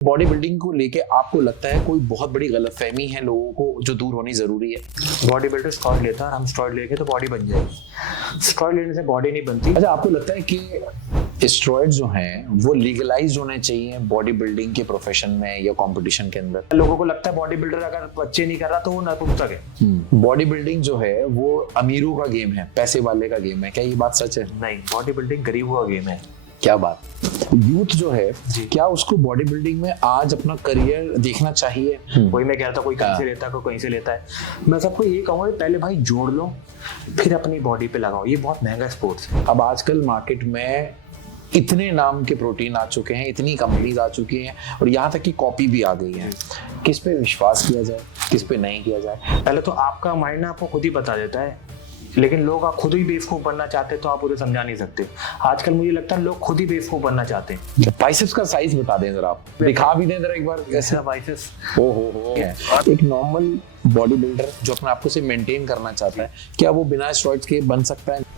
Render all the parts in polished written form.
Body building को लेके आपको लगता है कोई बहुत बड़ी गलतफहमी है लोगों को जो दूर होनी जरूरी है? बॉडी बिल्डर स्टेरॉइड लेता है और हम स्टेरॉइड लेके तो बॉडी बन जाएगी। स्टेरॉइड लेने से बॉडी नहीं बनती। अच्छा, आपको लगता है कि स्टेरॉइड्स जो हैं वो लीगलाइज होने चाहिए बॉडी बिल्डिंग के प्रोफेशन में या कंपटीशन के अंदर? लोगों को लगता है बॉडी बिल्डर अगर बच्चे नहीं कर रहा तो वो नपुंसक है। बॉडी बिल्डिंग जो है वो अमीरों का गेम है, पैसे वाले का गेम है, क्या ये बात सच है? नहीं, बॉडी बिल्डिंग गरीबों का गेम है। क्या बात! यूथ जो है क्या उसको बॉडी बिल्डिंग में आज अपना करियर देखना चाहिए? वही मैं कह रहा था, कोई कहीं से लेता है, कोई कहीं से लेता है। मैं सबको ये कहूँगा पहले भाई जोड़ लो, फिर अपनी बॉडी पे लगाओ। ये बहुत महंगा स्पोर्ट्स है। अब आजकल मार्केट में इतने नाम के प्रोटीन आ चुके हैं, इतनी कंपनीज आ चुकी हैं और यहाँ तक कि कॉपी भी आ गई है। किस पे विश्वास किया जाए, किस पे नहीं किया जाए? पहले तो आपका माइंड ना आपको खुद ही बता देता है, लेकिन लोग आप खुद ही बेवकूफ बनना चाहते हैं तो आप उन्हें समझा नहीं सकते। आजकल मुझे लगता है लोग खुद ही बेवकूफ बनना चाहते हैं। बाइसेप्स का साइज बता दें जरा, आप दिखा भी दें जरा एक बार कैसा बाइसेप्स। हो एक नॉर्मल बॉडी बिल्डर जो अपने आप को से मेंटेन करना चाहता है, क्या वो बिना स्टेरॉइड्स के बन सकता है?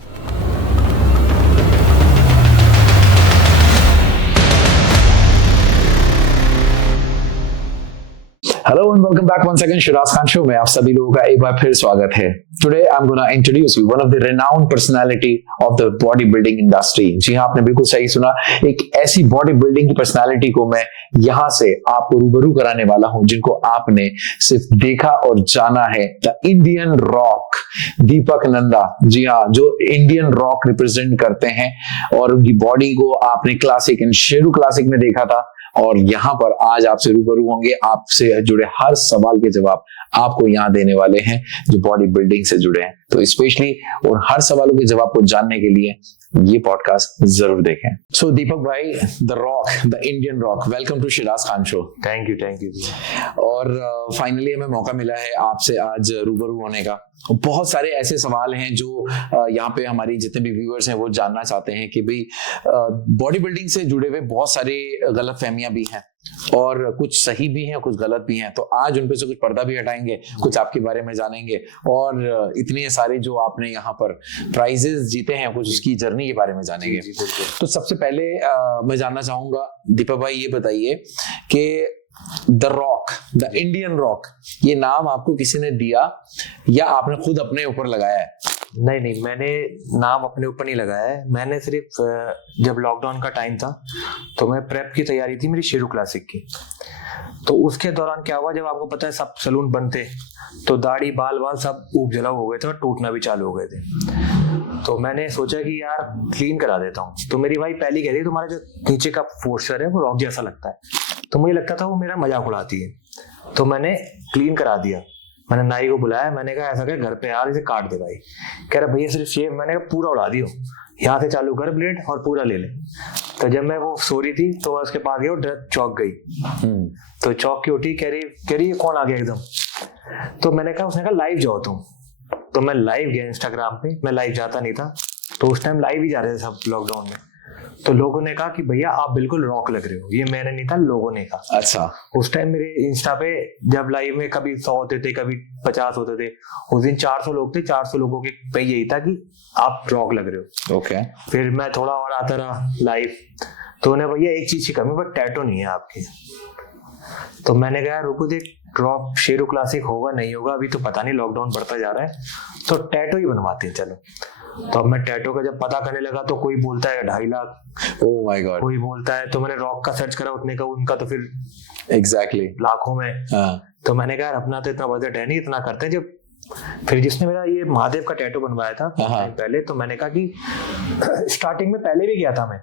Hello and welcome back once again Shiraz Khan show में आप सभी लोगों का एक बार फिर स्वागत है। Today I am gonna introduce you one of the renowned personality of the body building industry. जी हाँ, आपने बिल्कुल सही सुना, एक ऐसी बॉडी बिल्डिंग की पर्सनालिटी को मैं यहाँ से आपको रूबरू कराने वाला हूँ जिनको आपने सिर्फ देखा और जाना है। द इंडियन रॉक दीपक नंदा। जी हाँ, जो इंडियन रॉक रिप्रेजेंट करते हैं और उनकी बॉडी को आपने क्लासिक एंड शेरू क्लासिक में देखा था और यहाँ पर आज आपसे रूबरू होंगे, आपसे जुड़े हर सवाल के जवाब आपको यहाँ देने वाले हैं जो बॉडी बिल्डिंग से जुड़े हैं। तो स्पेशली और हर सवालों के जवाब को जानने के लिए ये पॉडकास्ट जरूर देखें। सो दीपक भाई, the rock, the Indian rock, welcome to Shiraz Khan show. Thank you. और फाइनली हमें मौका मिला है आपसे आज रूबरू होने का। बहुत सारे ऐसे सवाल हैं जो यहाँ पे हमारी जितने भी व्यूअर्स हैं वो जानना चाहते हैं कि भाई बॉडी बिल्डिंग से जुड़े हुए बहुत सारी गलतफहमियां भी हैं और कुछ सही भी हैं, कुछ गलत भी हैं। तो आज उन पे से कुछ पर्दा भी हटाएंगे, कुछ आपके बारे में जानेंगे और इतने सारे जो आपने यहाँ पर प्राइजेस जीते हैं, कुछ उसकी जर्नी के बारे में जानेंगे। तो सबसे पहले मैं जानना चाहूंगा दीपक भाई, ये बताइए कि the rock, the Indian rock, ये नाम आपको किसी ने दिया या आपने खुद अपने ऊपर लगाया है? नहीं, मैंने नाम अपने ऊपर नहीं लगाया है। मैंने सिर्फ जब लॉकडाउन का टाइम था तो मैं प्रेप की तैयारी थी मेरी शेरू क्लासिक की। तो उसके दौरान क्या हुआ, जब आपको पता है सब सलून बंद थे तो दाढ़ी बाल सब ऊब जला हो गए थे और टूटना भी चालू हो गए थे। तो मैंने सोचा कि यार क्लीन करा देता हूँ। तो मेरी भाई पहली कह रही तुम्हारा जो नीचे का पोस्चर है वो रॉक जैसा लगता है। तो मुझे लगता था वो मेरा मजाक उड़ाती है, तो मैंने क्लीन करा दिया। मैंने नाई को बुलाया, मैंने कहा ऐसा कर घर पे यार इसे काट दे भाई। कह रहा भैया सिर्फ शेव। मैंने कहा पूरा उड़ा दियो, यहाँ से चालू कर ब्लेड और पूरा ले ले। तो जब मैं वो सो रही थी तो उसके पास गया, वो चौक गई। तो चौक की उठी, कह रही कौन आ गया एकदम। तो मैंने कहा, उसने कहा लाइव जाओ तुम। तो मैं लाइव गया इंस्टाग्राम पे। मैं लाइव जाता नहीं था तो उस टाइम लाइव ही जा रहे थे सब लॉकडाउन में। तो लोगों ने कहा कि भैया आप बिल्कुल रॉक लग रहे हो। ये मैंने नहीं था, लोगों ने कहा। अच्छा। उस टाइम मेरे इंस्टा पे जब लाइव में कभी 100 होते थे, कभी 50 होते थे। उस दिन 400 लोग थे। 400 लोगों के पे यही था कि आप रॉक लग रहे हो। ओके। फिर मैं थोड़ा और आता रहा लाइव, तो उन्हें भैया एक चीज की कमी, बट टैटू नहीं है आपकी। तो मैंने कहा रुको देख, ड्रॉप शेरू क्लासिक होगा नहीं होगा अभी तो पता नहीं, लॉकडाउन बढ़ता जा रहा है तो टैटू ही बनवाते हैं चलो। तो अब मैं टैटू का जब पता करने लगा तो कोई बोलता है 2.5 लाख, ओह माय गॉड, कोई बोलता है। तो मैंने रॉक का सर्च करा उतने का, उनका तो फिर एग्जैक्टली लाखों में। तो मैंने कहा अपना तो इतना बजट है नहीं, इतना करते हैं। जब फिर जिसने मेरा ये महादेव का टैटू बनवाया था पहले, तो मैंने कहा कि स्टार्टिंग में पहले भी गया था मैं,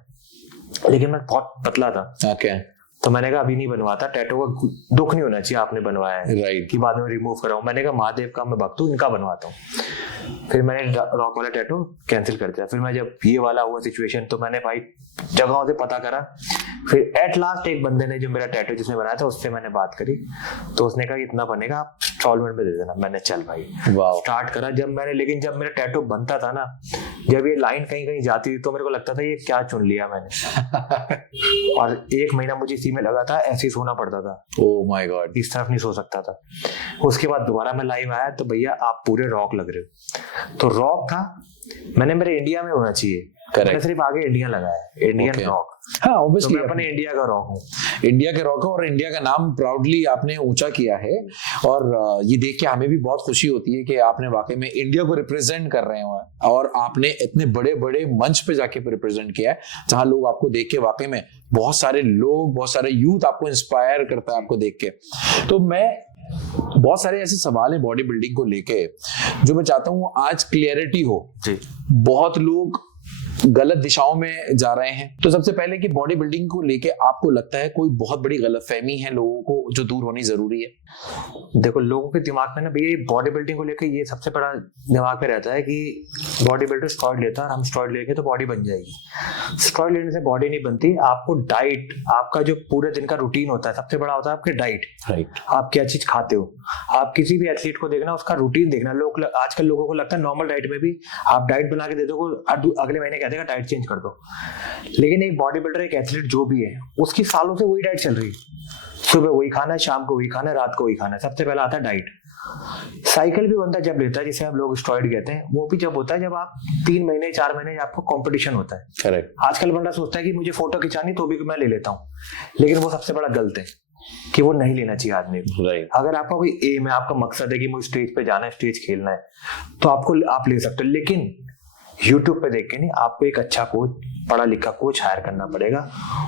लेकिन मैं बहुत पतला था। तो मैंने कहा अभी नहीं बनवाता, टैटू का दुख नहीं होना चाहिए आपने बनवाया है, राइट, कि बाद में रिमूव कराऊं। मैंने कहा महादेव का मैं भक्त हूं, इनका बनवाता हूँ। फिर मैंने रॉक वाला टैटू कैंसिल कर दिया। फिर मैं जब ये वाला हुआ सिचुएशन तो मैंने भाई जगहों से पता करा। फिर एट लास्ट एक बंदे ने जो मेरा टैटू जिसने बनाया था उससे मैंने बात करी, तो उसने कहा इतना बनेगा, आप इंस्टॉलमेंट में दे देना। मैंने चल भाई स्टार्ट करा। लेकिन जब मेरा टैटू बनता था ना, जब ये लाइन कहीं कहीं जाती थी तो मेरे को लगता था ये क्या चुन लिया मैंने। और 1 महीना मुझे इसी में लगा था, ऐसे ही सोना पड़ता था। ओह माय गॉड, इस तरफ नहीं सो सकता था। उसके बाद दोबारा मैं लाइव आया तो भैया आप पूरे रॉक लग रहे हो। तो रॉक था, मैंने मेरे इंडिया में होना चाहिए, मैंने सिर्फ आगे इंडियन लगाया है, इंडियन रॉक। हाँ तो ऑब्वियसली मैं अपने इंडिया का रॉक हूँ। इंडिया के रॉक और इंडिया का नाम प्राउडली आपने ऊंचा किया है, और ये देख के हमें भी बहुत खुशी होती है कि आपने वाकई में इंडिया को रिप्रेजेंट कर रहे हो, और आपने इतने बड़े बड़े मंच पे जाके रिप्रेजेंट किया है जहां लोग आपको देख के वाकई में बहुत सारे लोग, बहुत सारे यूथ आपको इंस्पायर करता है आपको देख के। तो मैं बहुत सारे ऐसे सवाल है बॉडी बिल्डिंग को लेके जो मैं चाहता हूँ आज क्लियरिटी हो जी। बहुत लोग गलत दिशाओं में जा रहे हैं। तो सबसे पहले कि बॉडी बिल्डिंग को लेके आपको लगता है कोई बहुत बड़ी गलतफहमी है लोगों को जो दूर होनी जरूरी है? देखो लोगों के दिमाग में ना भैया बॉडी बिल्डिंग को लेके ये सबसे बड़ा दिमाग में रहता है कि बॉडी बिल्डर स्टेरॉइड लेता है, हम स्टेरॉइड लेंगे तो बॉडी बन जाएगी। स्टेरॉइड लेने से बॉडी नहीं बनती। आपको डाइट, आपका जो पूरे दिन का रूटीन होता है, सबसे बड़ा होता है आपके डाइट। राइट। आप क्या चीज खाते हो, आप किसी भी एथलीट को देखना, उसका रूटीन देखना। लोग आजकल लोगों को लगता है नॉर्मल डाइट में भी आप डाइट बना के दे दो, अगले महीने कह देगा डाइट चेंज कर दो। लेकिन एक बॉडी बिल्डर, एक एथलीट जो भी है, उसकी सालों से वही डाइट चल रही है। सुबह वही खाना है, शाम को वही खाना है, रात को वही खाना है। सबसे पहला आता है डाइट। साइकिल भी बंदा जब लेता है, जिसे हम लोग स्टेरॉइड कहते हैं, वो भी जब होता है जब आप 3 महीने 4 महीने आपको कंपटीशन होता है। करेक्ट। आजकल बंदा सोचता है कि मुझे फोटो खिंचानी तो भी मैं ले लेता हूँ, लेकिन वो सबसे बड़ा गलत है कि वो नहीं लेना चाहिए आदमी को। राइट। अगर आपका कोई एम है, आपका मकसद है कि मुझे स्टेज पे जाना है, स्टेज खेलना है, तो आप ले सकते हो। लेकिन यूट्यूब पे देख के नहीं, आपको एक अच्छा कोच, पढ़ा लिखा कोच हायर करना पड़ेगा,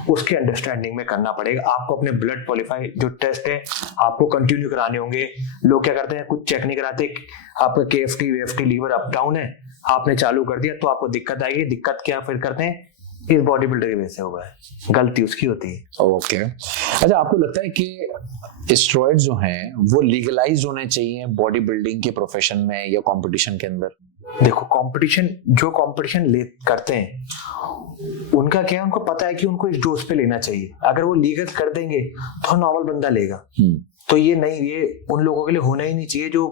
उसके अंडरस्टैंडिंग में करना पड़ेगा। आपको अपने ब्लड क्वालिफाई जो टेस्ट है आपको कंटिन्यू कराने होंगे। लोग क्या करते हैं, कुछ चेक नहीं कराते, आपका KFT वेफ्टी लीवर अप डाउन है, आपने चालू कर दिया तो आपको दिक्कत आएगी। दिक्कत क्या फिर करते हैं, इस बॉडी बिल्डर की वजह से हुआ है, गलती उसकी होती है। ओके। अच्छा, आपको लगता है कि स्टेरॉइड जो हैं वो लीगलाइज होने चाहिए बॉडी बिल्डिंग के प्रोफेशन में या कंपटीशन के अंदर? देखो कंपटीशन, जो कंपटीशन ले करते हैं उनका क्या है, उनको पता है कि उनको इस डोज पे लेना चाहिए। अगर वो लीगल कर देंगे तो नॉर्मल बंदा लेगा। तो ये नहीं, ये उन लोगों के लिए होना ही नहीं चाहिए जो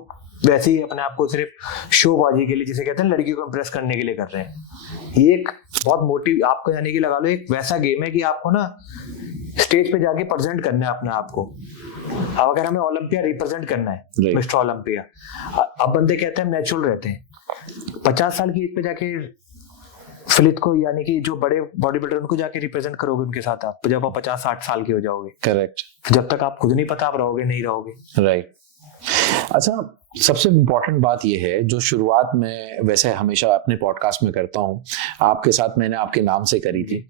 वैसे ही अपने आप को सिर्फ शोबाजी के लिए, जिसे कहते हैं लड़की को इम्प्रेस करने के लिए कर रहे हैं। ये एक बहुत मोटी आपको, यानी कि लगा लो एक वैसा गेम है कि आपको ना स्टेज पे जाके प्रेजेंट करना है अपने आप को। अब अगर हमें ओलंपिया रिप्रेजेंट करना है, मिस्टर ओलंपिया, अब बंदे कहते हैं नेचुरल रहते हैं, 50 साल की एज पे जाके फिलित को, यानी कि जो बड़े बॉडी बिल्डर, उनको जाके रिप्रेजेंट करोगे उनके साथ आप, जब आप 50-60 साल के हो जाओगे। करेक्ट। जब तक आप खुद नहीं पता आप रहोगे नहीं रहोगे। राइट। अच्छा, सबसे इम्पोर्टेंट बात यह है जो शुरुआत में वैसे हमेशा अपने पॉडकास्ट में करता हूँ, आपके साथ मैंने आपके नाम से करी थी,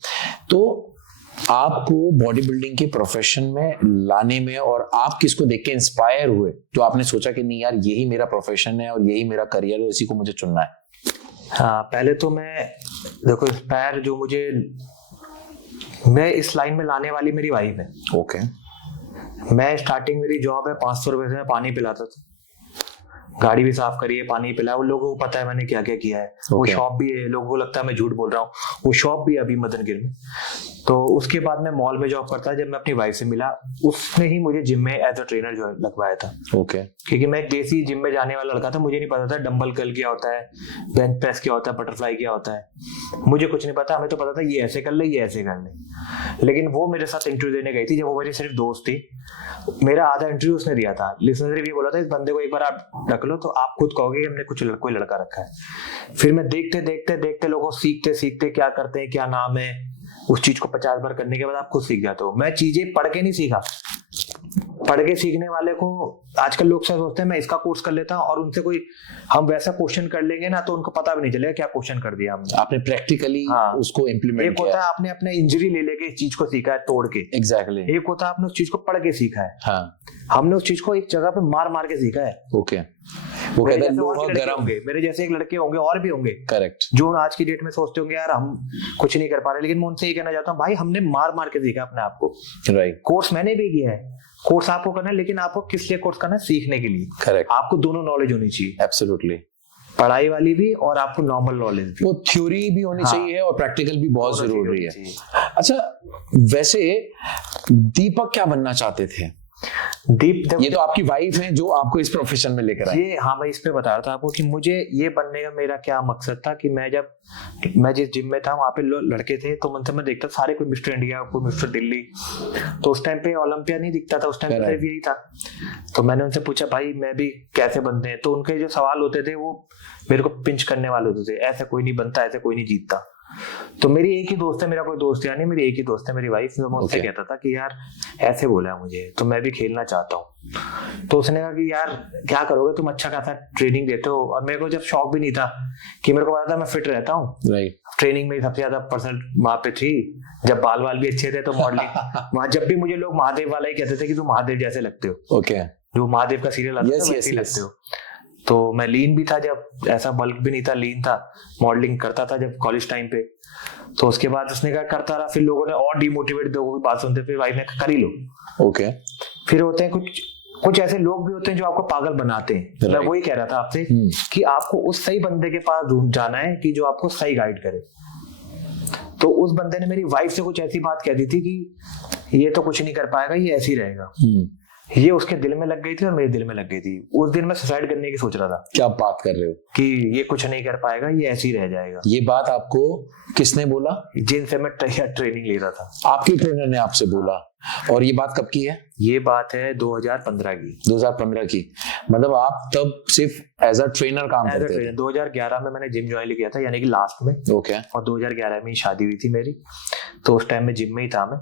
तो आपको बॉडी बिल्डिंग के प्रोफेशन में लाने में और आप किसको देख के इंस्पायर हुए जो आपने सोचा कि नहीं यार यही मेरा प्रोफेशन है और यही मेरा करियर है, इसी को मुझे चुनना है? हाँ, पहले तो मैं देखो इंस्पायर जो मैं इस लाइन में लाने वाली मेरी वाइफ है। ओके। मैं स्टार्टिंग, मेरी जॉब है, 500 रुपए से मैं पानी पिलाता था, गाड़ी भी साफ करी है, पानी पिलाया। वो लोगों को पता है मैंने क्या क्या किया है। वो शॉप भी है, लोगों को लगता है मैं झूठ बोल रहा हूँ, वो शॉप भी है अभी मदनगिर में। तो उसके बाद मैं मॉल में जॉब करता, जब मैं अपनी वाइफ से मिला उसने ही मुझे जिम में एज अ ट्रेनर जो लगवाया था। ओके। क्योंकि मैं एक देसी जिम में जाने वाला लड़का था, मुझे नहीं पता था डंबल कर्ल क्या होता है, बेंच प्रेस क्या होता है, बटरफ्लाई क्या होता है, मुझे कुछ नहीं पता। हमें तो पता था ये ऐसे कर ले, ये ऐसे कर ले। लेकिन वो मेरे साथ इंटरव्यू देने गई थी, जब वो मेरी सिर्फ दोस्त थी। मेरा आधा इंटरव्यू उसने दिया था। लिसनर ने भी बोला था इस बंदे को एक बार आप रख लो तो आप खुद कहोगे हमने कोई लड़का रखा है। फिर मैं देखते देखते देखते लोगों सीखते सीखते क्या करते हैं, क्या नाम है, उस चीज को 50 बार करने के बाद आप खुद सीख जाते हो। मैं चीजें पढ़ के नहीं सीखा। पढ़ के सीखने वाले को आजकल लोग सोचते हैं मैं इसका कोर्स कर लेता हूँ, और उनसे कोई हम वैसा क्वेश्चन कर लेंगे ना तो उनको पता भी नहीं चलेगा क्या क्वेश्चन कर दिया हमने। आपने प्रैक्टिकली उसको इम्प्लीमेंट किया। एक होता है आपने अपने इंजरी ले लेके इस चीज को सीखा है तोड़ के। एग्जैक्टली। एक होता है आपने उस चीज को पढ़ के सीखा है। हाँ। हमने उस चीज को एक जगह पे मार मार के सीखा है। ओके। वो कहते हैं लोहा गरम होंगे, मेरे जैसे एक लड़के होंगे और भी होंगे। करेक्ट। जो आज की डेट में सोचते होंगे यार हम कुछ नहीं कर पा रहे, लेकिन मैं उनसे ये कहना चाहता हूँ भाई हमने मार मार के सीखा अपने आप को। राइट। कोर्स मैंने भी किया है, कोर्स आपको करना है, लेकिन आपको किस लिए कोर्स करना है, सीखने के लिए। करेक्ट। आपको दोनों नॉलेज होनी चाहिए। एब्सोल्युटली। पढ़ाई वाली भी और आपको नॉर्मल नॉलेज भी। वो थ्योरी भी होनी चाहिए और प्रैक्टिकल भी बहुत जरूरी है। अच्छा, वैसे दीपक क्या बनना चाहते थे? ये तो आपकी वाइफ है जो आपको इस प्रोफेशन में लेकर आई। ये हाँ, मैं इस पे बता रहा था आपको कि मुझे ये बनने का मेरा क्या मकसद था कि मैं जिस जिम में था वहाँ पे लड़के थे, तो मैं देखता सारे कोई मिस्टर इंडिया, कोई मिस्टर दिल्ली। तो उस टाइम पे ओलंपिया नहीं दिखता था, उस टाइम पे यही था। तो मैंने उनसे पूछा भाई मैं भी कैसे बनते हैं, तो उनके जो सवाल होते थे वो मेरे को पिंच करने वाले होते थे। ऐसे कोई नहीं बनता, ऐसे कोई नहीं जीतता। तो मेरी एक ही दोस्त है, मेरा कोई दोस्त यार नहीं, मेरी एक ही दोस्त है मेरी वाइफ। तो मैं उससे कहता था कि यार ऐसे बोला है मुझे, तो मैं भी खेलना चाहता हूँ। तो उसने कहा कि यार क्या करोगे तुम, अच्छा खासा ट्रेनिंग देते हो। और मेरे को जब शौक भी नहीं था, कि मेरे को पता था मैं फिट रहता हूँ, ट्रेनिंग में सबसे ज्यादा परसेंट वहां पे थी। जब बाल भी अच्छे थे तो मॉडलिंग वहां जब भी मुझे लोग महादेव वाला ही कहते थे कि तुम महादेव जैसे लगते हो। ओके, जो महादेव का सीरियल आता था वैसे ही लगते हो। तो मैं लीन भी था, जब ऐसा बल्क भी नहीं था, लीन था, मॉडलिंग करता था जब कॉलेज टाइम पे। तो उसके बाद उसने कहा करता रहा, फिर लोगों ने और डिमोटिवेट, लोगों की बात सुनते, फिर वाइफ ने कर ही लो। ओके। फिर होते हैं कुछ ऐसे लोग भी होते हैं जो आपको पागल बनाते हैं। मैं वही कह रहा था आपसे कि आपको उस सही बंदे के पास जाना है कि जो आपको सही गाइड करे। तो उस बंदे ने मेरी वाइफ से कुछ ऐसी बात कह दी थी कि ये तो कुछ नहीं कर पाएगा, ये ऐसे ही रहेगा। ये उसके दिल में लग गई थी और मेरे दिल में लग गई थी। उस दिन मैं सुसाइड करने की सोच रहा था। क्या बात कर रहे हो कि ये कुछ नहीं कर पाएगा, ये ऐसे ही रह जाएगा। ये बात आपको किसने बोला? जिनसे मैं ट्रेनिंग ले रहा था। आपके ट्रेनर ने आपसे बोला? और ये बात कब की है? ये बात है 2015 की। 2015 की, मतलब आप तब सिर्फ एज अ ट्रेनर काम करते थे? 2011 में मैंने जिम ज्वाइन किया था, यानी कि लास्ट में। ओके। और 2011 में ही शादी हुई थी मेरी, तो उस टाइम में जिम में ही था मैं।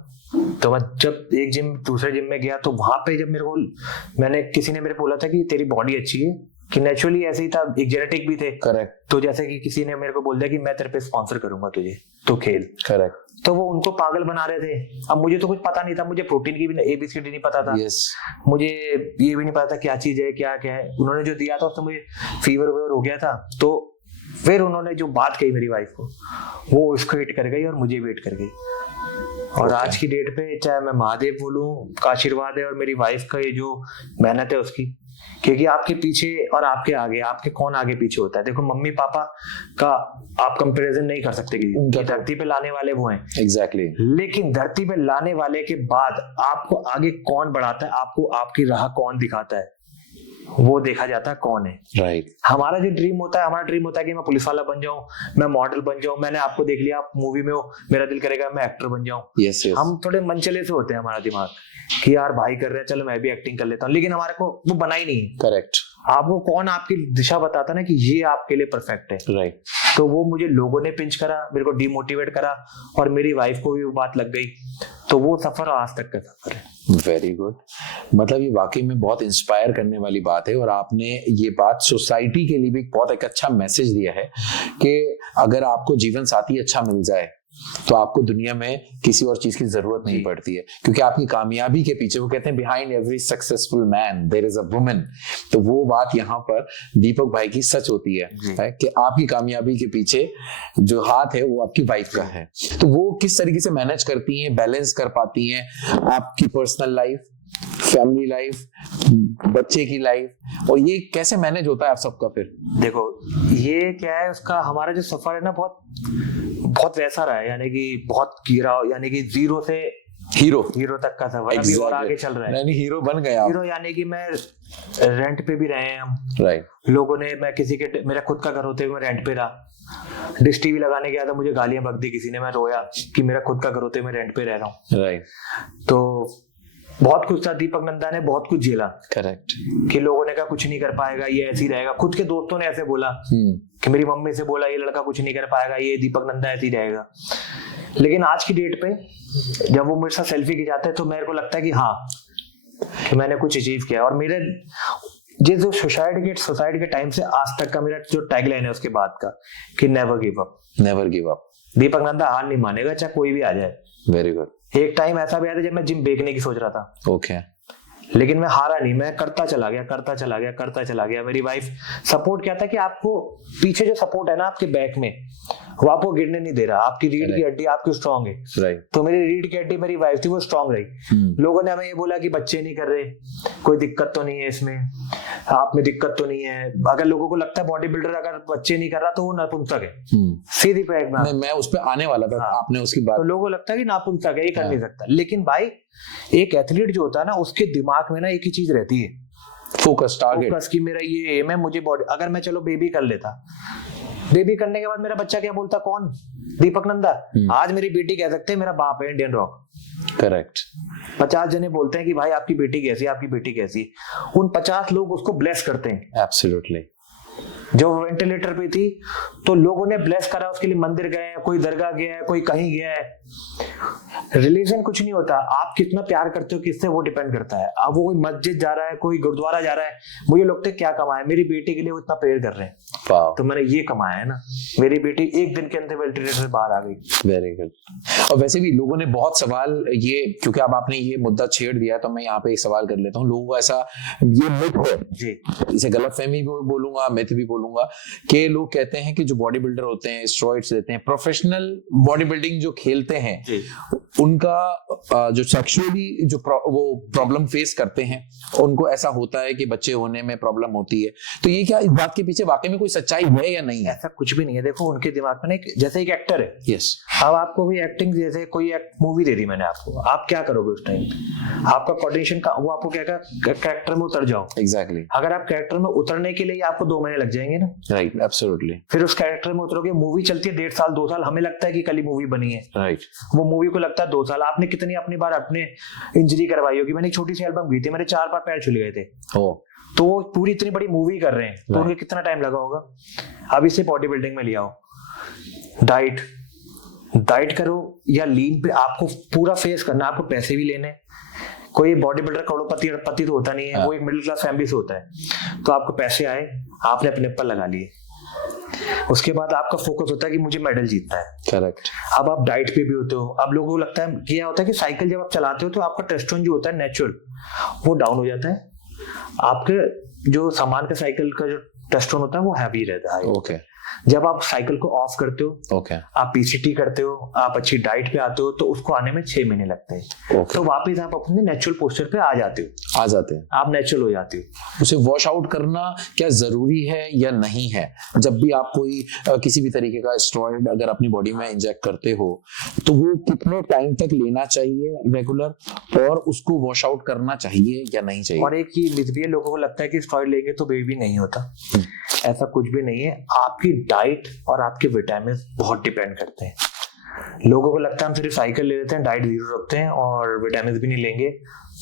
तो मैं जब एक जिम दूसरे जिम में गया, तो वहां पे जब किसी ने मेरे को बोला था कि तेरी बॉडी अच्छी है, कि नेचुरली ऐसे ही था, एक जेनेटिक भी थे। करेक्ट। तो जैसे कि किसी ने मेरे को बोल दिया कि मैं तेरे पे स्पॉन्सर करूंगा तुझे, तो खेल। करेक्ट। तो वो उनको पागल बना रहे थे। अब मुझे तो कुछ पता नहीं था, मुझे प्रोटीन की भी ABCD नहीं पता था। मुझे ये भी नहीं पता था क्या चीज है क्या क्या है। उन्होंने जो दिया था उससे मुझे फीवर हो गया था। तो फिर उन्होंने जो बात कही मेरी वाइफ को, वो उसको हिट कर गई और मुझे भी हिट कर गई। और आज की डेट पे चाहे मैं महादेव बोलूं का आशीर्वाद है, और मेरी वाइफ का ये जो मेहनत है उसकी, क्योंकि आपके पीछे और आपके आगे, आपके कौन आगे पीछे होता है। देखो मम्मी पापा का आप कंपैरिजन नहीं कर सकते कि धरती पे लाने वाले वो हैं। एग्जैक्टली। लेकिन धरती पे लाने वाले के बाद आपको आगे कौन बढ़ाता है, आपको आपकी राह कौन दिखाता है, वो देखा जाता है कौन है। राइट। हमारा जो ड्रीम होता है, हमारा ड्रीम होता है कि मैं पुलिस वाला बन जाऊं, मैं मॉडल बन जाऊं। मैंने आपको देख लिया, आप मूवी में हो, मेरा दिल करेगा मैं एक्टर बन जाऊं। yes, yes. हम थोड़े मनचले से होते हैं, हमारा दिमाग कि यार भाई कर रहे हैं, चलो मैं भी एक्टिंग कर लेता हूं। लेकिन हमारे को वो बना ही नहीं है। करेक्ट। आपको कौन आपकी दिशा बताता ना कि ये आपके लिए परफेक्ट है। राइट। तो वो मुझे लोगों ने पिंच करा, मेरे को डिमोटिवेट करा, और मेरी वाइफ को भी वो बात लग गई। तो वो सफर आज तक का सफर है। Very good. मतलब ये वाकई में बहुत इंस्पायर करने वाली बात है, और आपने ये बात सोसाइटी के लिए भी बहुत एक अच्छा मैसेज दिया है कि अगर आपको जीवन साथी अच्छा मिल जाए तो आपको दुनिया में किसी और चीज की जरूरत नहीं पड़ती है, क्योंकि आपकी कामयाबी के पीछे, वो कहते हैं behind every successful man there is a woman. तो वो बात यहाँ पर दीपक भाई की सच होती है कि आपकी कामयाबी के पीछे जो हाथ है वो आपकी वाइफ का है। तो वो किस तरीके से मैनेज करती हैं, बैलेंस कर पाती हैं आपकी पर्सनल लाइफ, फैमिली लाइफ, बच्चे की लाइफ, और ये कैसे मैनेज होता है आप सबका? फिर देखो ये क्या है, उसका हमारा जो सफर है ना बहुत वैसा रहा है, यानी कि बहुत गिरा, यानी कि जीरो से हीरो तक का सफर। अभी और आगे चल रहा है। यानी हीरो बन गया। हीरो यानी कि मैं रेंट पे भी रहे हैं हम। राइट। लोगों ने, मैं किसी के, मेरा खुद का घर होते हुए मैं रेंट पे रहा। डिश टीवी लगाने गया था, मुझे गालियां बक दी किसी ने, मैं रोया कि मेरा खुद का घर होते हुए मैं रेंट पे रह रहा हूँ। राइट। तो बहुत कुछ था। दीपक नंदा ने बहुत कुछ झेला। करेक्ट। कि लोगों ने कहा कुछ नहीं कर पाएगा, ये ऐसे ही रहेगा। खुद के दोस्तों ने ऐसे बोला कि मेरी मम्मी से बोला ये लड़का कुछ नहीं कर पाएगा, ये दीपक नंदा ऐसे ही रहेगा। लेकिन आज की डेट पे जब वो मेरे साथ सेल्फी खिंचाते हैं तो मेरे को लगता है कि हाँ, कि मैंने कुछ अचीव किया। और मेरे जो सोसाइटी के टाइम से आज तक का मेरा जो टैगलाइन है उसके बाद का, कि never give up. Never give up. Deepak Nanda हार नहीं मानेगा, चाहे कोई भी आ जाए। Very good. एक टाइम ऐसा भी आया था जब मैं जिम बेचने की सोच रहा था। ओके। लेकिन मैं हारा नहीं, मैं करता चला गया। मेरी वाइफ सपोर्ट क्या था कि आपको पीछे जो सपोर्ट है ना आपके बैक में, वो आपको गिरने नहीं दे रहा। आपकी रीढ़ की हड्डी आपकी स्ट्रांग है। राइट। तो मेरी रीढ़ की हड्डी मेरी वाइफ थी, वो स्ट्रांग रही। लोगों ने हमें ये बोला कि बच्चे नहीं कर रहे, कोई दिक्कत तो नहीं है इसमें, आप में दिक्कत तो नहीं है। अगर लोगों को लगता है बॉडी बिल्डर अगर बच्चे नहीं कर रहा तो वो नपुंसक है। सीधी पैक में मैं उस पर आने वाला था। आपने उसकी बात, तो लोगों को लगता है कि नापुंसक है, ये कर नहीं सकता। लेकिन भाई एक एथलीट जो होता है ना, उसके दिमाग में ना एक ही चीज रहती है, फोकस, टारगेट। फोकस की मेरा ये एम है, मुझे बॉडी। अगर मैं चलो बेबी कर लेता, बेबी करने के बाद मेरा बच्चा क्या बोलता, कौन? दीपक नंदा। आज मेरी बेटी कह सकते हैं मेरा बाप है इंडियन रॉक। करेक्ट। 50 जने बोलते हैं कि भाई आपकी बेटी कैसी है, आपकी बेटी कैसी है। उन 50 लोग उसको ब्लेस करते हैं। एब्सोल्युटली। जो वेंटिलेटर पे थी तो लोगों ने ब्लेस करा, उसके लिए मंदिर गए, कोई दरगाह गया है, कोई कहीं गया है। रिलीजन कुछ नहीं होता, आप कितना प्यार करते हो किससे वो डिपेंड करता है। अब वो कोई मस्जिद जा रहा है, कोई गुरुद्वारा जा रहा है, मुझे लगता है क्या कमाया, मेरी बेटी के लिए वो इतना प्रेयर कर रहे हैं, तो मैंने ये कमाया है ना, मेरी बेटी एक दिन के अंदर वेंटिलेटर से बाहर आ गई। Very good. और वैसे भी लोगों ने बहुत सवाल ये, क्योंकि अब आपने ये मुद्दा छेड़ दिया तो मैं यहाँ पे एक सवाल कर लेता हूँ। लोगों को ऐसा ये मिथ है जी, इसे गलतफहमी भी बोलूंगा, मिथ भी बोलूंगा, कि लोग कहते हैं कि जो बॉडी बिल्डर होते हैं, स्टेरॉइड्स लेते हैं, प्रोफेशनल बॉडी बिल्डिंग जो खेलते हैं जी, उनका जो सेक्सुअली जो वो प्रॉब्लम फेस करते हैं, उनको ऐसा होता है कि बच्चे होने में प्रॉब्लम होती है। तो ये क्या इस बात के पीछे वाकई में कोई सच्चाई है या नहीं है? ऐसा कुछ भी नहीं है। देखो उनके दिमाग में ना जैसे एक एक्टर है, यस, अब आपको कोई एक्टिंग, जैसे कोई मूवी दे दी मैंने आपको, आप क्या करोगे उस टाइम? आपका कोऑर्डिनेशन का वो आपको क्या कैरेक्टर में उतर जाओ। एग्जैक्टली। अगर आप कैरेक्टर में उतरने के लिए आपको 2 महीने लग जाएंगे ना, राइट, एब्सोल्युटली। फिर उस कैरेक्टर में उतरोगे, मूवी चलती है 1.5 साल 2 साल, हमें लगता है कि कल ही मूवी बनी है, राइट, वो मूवी को लगता है 2 साल। आपने कितनी अपनी बार अपने इंजरी करवाई होगी। मैंने एक छोटी सी एल्बम की थी, मेरे 4 बार पैर छिल गए थे, तो वो पूरी इतनी बड़ी मूवी कर रहे हैं, तो उनको कितना टाइम लगा होगा। अब इसे बॉडी बिल्डिंग में ले आओ, डाइट करो या लीन पे आपको पूरा फेस करना, आपको पैसे भी लेने। कोई बॉडी बिल्डर करोड़पति अरबपति तो होता नहीं है, वो एक मिडिल क्लास फैमिली से होता है। तो आपको पैसे आए, आपने अपने ऊपर लगा लिए, उसके बाद आपका फोकस होता है कि मुझे मेडल जीतना है। करेक्ट। अब आप डाइट पे भी होते हो। अब लोगों को लगता है क्या होता है कि साइकिल जब आप चलाते हो तो आपका टेस्टोस्टेरोन जो होता है नेचुरल, वो डाउन हो जाता है। आपके जो सामान का साइकिल का जो टेस्टोस्टेरोन होता है वो हैवी रहता है। ओके। जब आप साइकिल को ऑफ करते हो, आप पीसीटी करते हो, आप अच्छी डाइट पे आते हो, तो उसको आने में 6 महीने लगते हैं। तो वापस आप अपने नेचुरल पोस्चर पे आ जाते हो, आप नेचुरल हो जाते हो। उसे वॉश आउट करना क्या जरूरी है या नहीं है? जब भी आप कोई किसी भी तरीके का स्टेरॉइड अगर अपनी बॉडी में इंजेक्ट करते हो तो वो कितने टाइम तक लेना चाहिए रेगुलर, और उसको वॉश आउट करना चाहिए या नहीं चाहिए? और एक ही मिथ भी है, लोगों को लगता है कि स्टेरॉइड लेंगे तो बेबी नहीं होता। ऐसा कुछ भी नहीं है। आपकी डाइट और आपके विटामिन बहुत डिपेंड करते हैं। लोगों को लगता है हम सिर्फ साइकिल ले लेते हैं, डाइट 0 रखते हैं और विटामिन भी नहीं लेंगे,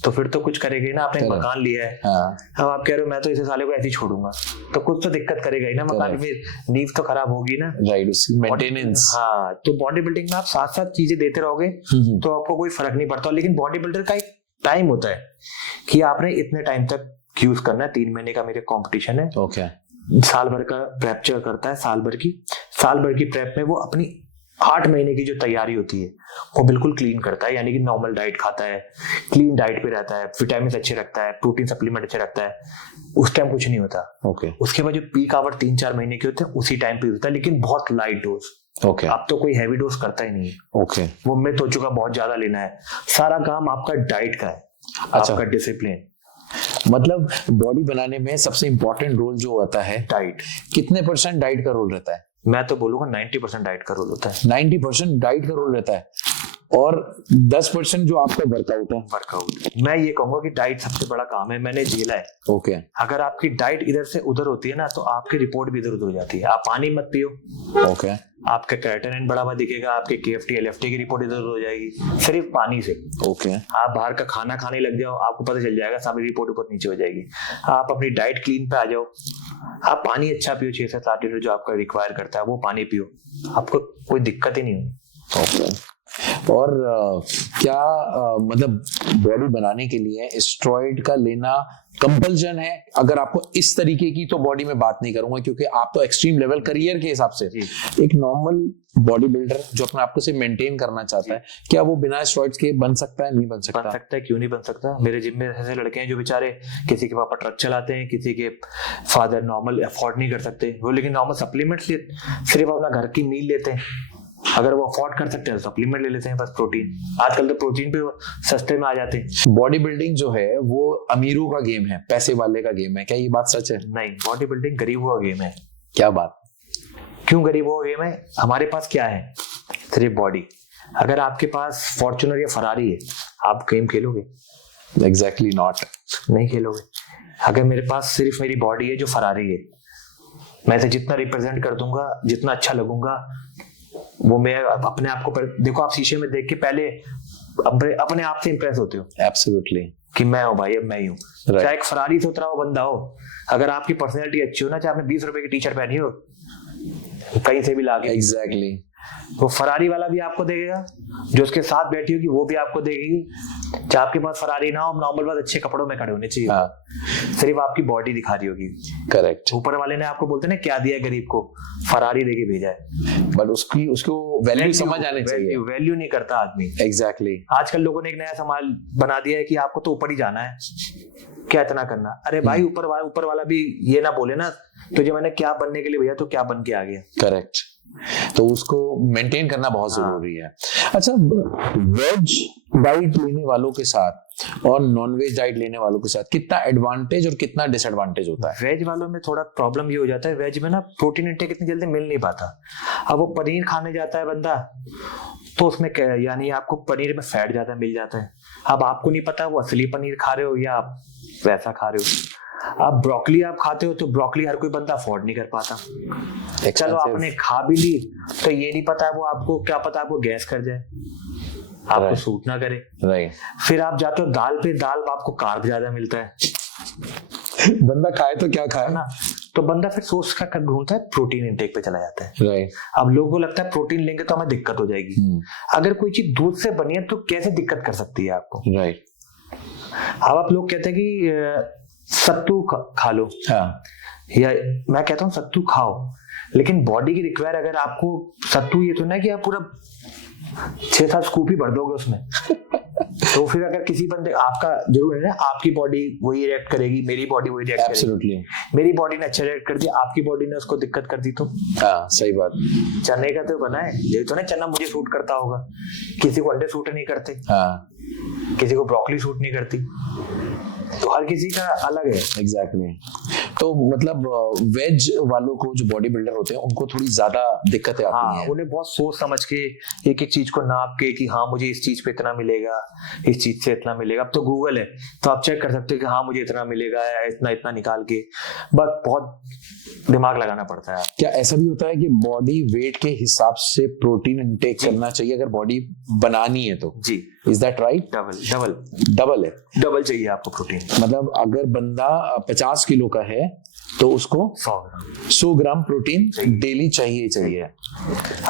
तो फिर तो कुछ करेगा ही ना। आपने मकान लिया है, अब आप कह रहे हो मैं तो इसे साले को ऐसे ही छोड़ूगा, तो कुछ तो दिक्कत करेगा ही ना, मकान में नींव तो खराब होगी ना, राइट, उसकी मेंटेनेंस। हाँ, तो बॉडी बिल्डिंग में आप साथ साथ चीजें देते रहोगे तो आपको कोई फर्क नहीं पड़ता। लेकिन बॉडी बिल्डर का एक टाइम होता है कि आपने इतने टाइम तक यूज करना है। 3 महीने का मेरे कॉम्पिटिशन है, ओके। साल भर का प्रेप करता है, साल भर की प्रेप में वो अपनी 8 महीने की जो तैयारी होती है वो बिल्कुल क्लीन करता है, यानी कि नॉर्मल डाइट खाता है, क्लीन डाइट पे रहता है, विटामिन अच्छे रखता है, प्रोटीन सप्लीमेंट अच्छे रखता है। उस टाइम कुछ नहीं होता। ओके। उसके बाद जो पीक आवर 3-4 महीने के होते हैं उसी टाइम पे होता है, लेकिन बहुत लाइट डोज। ओके। अब तो कोई हैवी डोज करता ही नहीं है। ओके। वो मिथ हो चुका बहुत ज्यादा लेना है। सारा काम आपका डाइट का है, आपका डिसिप्लिन। मतलब बॉडी बनाने में सबसे इंपॉर्टेंट रोल जो होता है डाइट। कितने % डाइट का रोल रहता है? मैं तो बोलूंगा 90% डाइट का रोल होता है। 90% डाइट का रोल रहता है, और 10% जो आपका वर्कआउट है। वर्कआउट मैं ये कहूंगा कि डाइट सबसे बड़ा काम है, मैंने झेला है। ओके। अगर आपकी डाइट इधर से उधर होती है ना तो आपकी रिपोर्ट भी इधर उधर हो जाती है। आप पानी मत पियो, ओके, आपका क्रिएटिनिन बढ़ावा दिखेगा, आपके केएफटी एलएफटी की रिपोर्ट इधर उधर हो जाएगी सिर्फ पानी से। ओके। आप बाहर का खाना खाने लग जाओ, आपको पता चल जाएगा, सारी रिपोर्ट ऊपर नीचे हो जाएगी। आप अपनी डाइट क्लीन पे आ जाओ, आप पानी अच्छा पियो, 6 से 7 लीटर जो आपका रिक्वायर करता है वो पानी पियो, आपको कोई दिक्कत ही नहीं होगी। ओके। और क्या मतलब बॉडी बनाने के लिए स्टेरॉइड का लेना कंपल्सन है? अगर आपको इस तरीके की तो बॉडी में बात नहीं करूंगा, क्योंकि आप तो एक्सट्रीम लेवल करियर के हिसाब से, एक नॉर्मल बॉडी बिल्डर जो अपने आप को से मेंटेन करना चाहता है, क्या वो बिना स्टेरॉइड्स के बन सकता है? नहीं बन सकता? बन सकता है, क्यों नहीं बन सकता। मेरे जिम में ऐसे लड़के हैं जो बेचारे, किसी के पापा ट्रक चलाते हैं, किसी के फादर नॉर्मल अफोर्ड नहीं कर सकते वो, लेकिन नॉर्मल सप्लीमेंट्स सिर्फ अपना घर की मील लेते हैं। अगर वो अफोर्ड कर सकते हैं तो सप्लीमेंट ले लेते हैं, बस प्रोटीन। आजकल तो प्रोटीन पे सस्ते में आ जाते हैं। बॉडी बिल्डिंग जो है वो अमीरों का गेम है, पैसे वाले का गेम है, क्या ये बात सच है? नहीं, बॉडी बिल्डिंग गरीबों का गेम है। क्या बात? क्यों गरीबों का गेम है? हमारे पास क्या है? सिर्फ बॉडी। अगर आपके पास फॉर्च्यूनर या फरारी है, आप गेम खेलोगे? एग्जैक्टली नॉट, नहीं खेलोगे। अगर मेरे पास सिर्फ मेरी बॉडी है जो फरारी है, मैं इसे जितना रिप्रेजेंट कर दूंगा, जितना अच्छा लगूंगा, वो मैं अपने आप को देखो, आप शीशे में देख के पहले अपने आप से इंप्रेस होते हो। एब्सोल्युटली। कि मैं हूँ भाई, अब मैं ही हूँ। Right. चाहे एक फरारी से उतरा हुआ बंदा हो, अगर आपकी पर्सनैलिटी अच्छी हो ना, चाहे आपने 20 रुपए की टी शर्ट पहनी हो कहीं से भी लाके, एग्जैक्टली, वो फरारी वाला भी आपको देखेगा, जो उसके साथ बैठी होगी वो भी आपको देखेगी। चाहे आपके पास फरारी ना हो, नॉर्मल बात अच्छे कपड़ों में खड़े होने चाहिए। हाँ, सिर्फ आपकी बॉडी दिखा रही होगी। करेक्ट। ऊपर वाले ने आपको बोलते ना क्या दिया गरीब को, फरारी देके भेजा है, बट उसको वैल्यू समझ आने चाहिए। वैल्यू नहीं करता आदमी। एग्जैक्टली। आजकल लोगों ने एक नया समाज बना दिया है कि आपको तो ऊपर ही जाना है, क्या इतना करना। अरे भाई ऊपर वाला भी ये ना बोले ना तुझे मैंने क्या बनने के लिए भेजा, तो क्या बन के आ गया। करेक्ट, तो उसको मेंटेन करना बहुत जरूरी है। अच्छा, वेज डाइट लेने वालों के साथ और नॉन वेज डाइट लेने वालों के साथ कितना एडवांटेज और कितना डिसएडवांटेज होता है? वेज वालों में थोड़ा प्रॉब्लम ये हो जाता है, वेज में ना प्रोटीन इंटेक इतनी जल्दी मिल नहीं पाता। अब वो पनीर खाने जाता है बंदा, तो उसमें यानी आपको पनीर में फैट ज्यादा मिल जाता है। अब आपको नहीं पता वो असली पनीर खा रहे हो या आप वैसा खा रहे हो। आप ब्रोकली आप खाते हो, तो ब्रोकली हर कोई बंदा अफोर्ड नहीं कर पाता। चलो आपने खा भी ली, तो ये नहीं पता है वो आपको, क्या पता आपको गैस कर जाए, आपको सूट ना करे। राइट। फिर आप जाते हो दाल पे, दाल में आपको कार्ब ज्यादा मिलता है, बंदा खाए तो क्या खाए ना, तो बंदा फिर सोच का ढूंढता है, प्रोटीन इंटेक पे चला जाता है। राइट। अब लोगों को लगता है प्रोटीन लेंगे तो हमें दिक्कत हो जाएगी। अगर कोई चीज दूध से बनी है तो कैसे दिक्कत कर सकती है आपको। राइट। अब आप लोग कहते हैं कि सत्तू खा लो, हाँ, या मैं कहता हूँ सत्तू खाओ, लेकिन बॉडी की रिक्वायर, अगर आपको सत्तू ये तो ना कि आप पूरा 6-7 स्कूप ही भर दोगे उसमें तो फिर अगर किसी बंदे, आपका जरूर है ना, आपकी बॉडी वही रिएक्ट करेगी, मेरी बॉडी वही रिएक्ट करेगी। मेरी बॉडी ने अच्छा रिएक्ट कर दिया, आपकी बॉडी ने उसको दिक्कत कर दी, तो हाँ, सही बात। चने का तो बना है, ये तो ना चना मुझे सूट करता होगा, किसी को अंडे सूट नहीं करते, हाँ, किसी को ब्रोकली सूट नहीं करती, तो हर किसी का अलग है। एग्जैक्टली। तो मतलब वेज वालों को, जो बॉडी बिल्डर होते हैं, उनको थोड़ी ज्यादा दिक्कतें आती हैं। उन्हें बहुत सोच समझ के एक एक चीज को नाप के कि हाँ मुझे इस चीज पे इतना मिलेगा, इस चीज से इतना मिलेगा। अब तो गूगल है, तो आप चेक कर सकते हो कि हाँ मुझे इतना मिलेगा, या इतना इतना निकाल के, बस बहुत दिमाग लगाना पड़ता है। क्या ऐसा भी होता है कि बॉडी वेट के हिसाब से प्रोटीन इंटेक करना चाहिए अगर बॉडी बनानी है तो? जी। Is that right? डबल है, डबल चाहिए आपको प्रोटीन। मतलब अगर बंदा 50 किलो का है तो उसको 100 ग्राम प्रोटीन डेली चाहिए।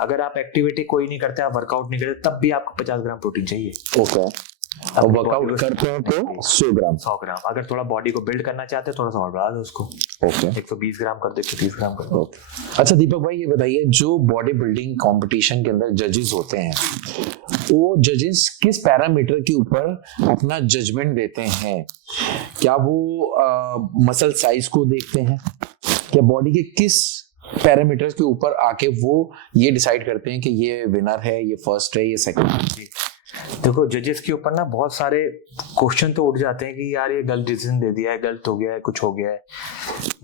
अगर आप एक्टिविटी कोई नहीं करते, आप वर्कआउट नहीं करते, तब भी आपको 50 ग्राम प्रोटीन चाहिए। ओके। और वर्कआउट करते हैं तो 100 ग्राम। अगर थोड़ा बॉडी को बिल्ड करना चाहते हैं, थोड़ा सा और बढ़ा दो उसको। ओके। 120 ग्राम कर दो, 130 ग्राम कर दो। अच्छा दीपक भाई, ये बताइए, जो बॉडी बिल्डिंग कंपटीशन के अंदर जजेस होते हैं, वो जजेस किस पैरामीटर के ऊपर अपना जजमेंट देते हैं? क्या वो मसल साइज को देखते हैं? क्या बॉडी के किस पैरामीटर्स के ऊपर आके वो ये डिसाइड करते हैं कि ये विनर है, ये फर्स्ट है, ये सेकंड है? देखो, जजेस के ऊपर ना बहुत सारे क्वेश्चन तो उठ जाते हैं कि यार ये गलत डिसीजन दे दिया है, गलत हो गया है, कुछ हो गया है।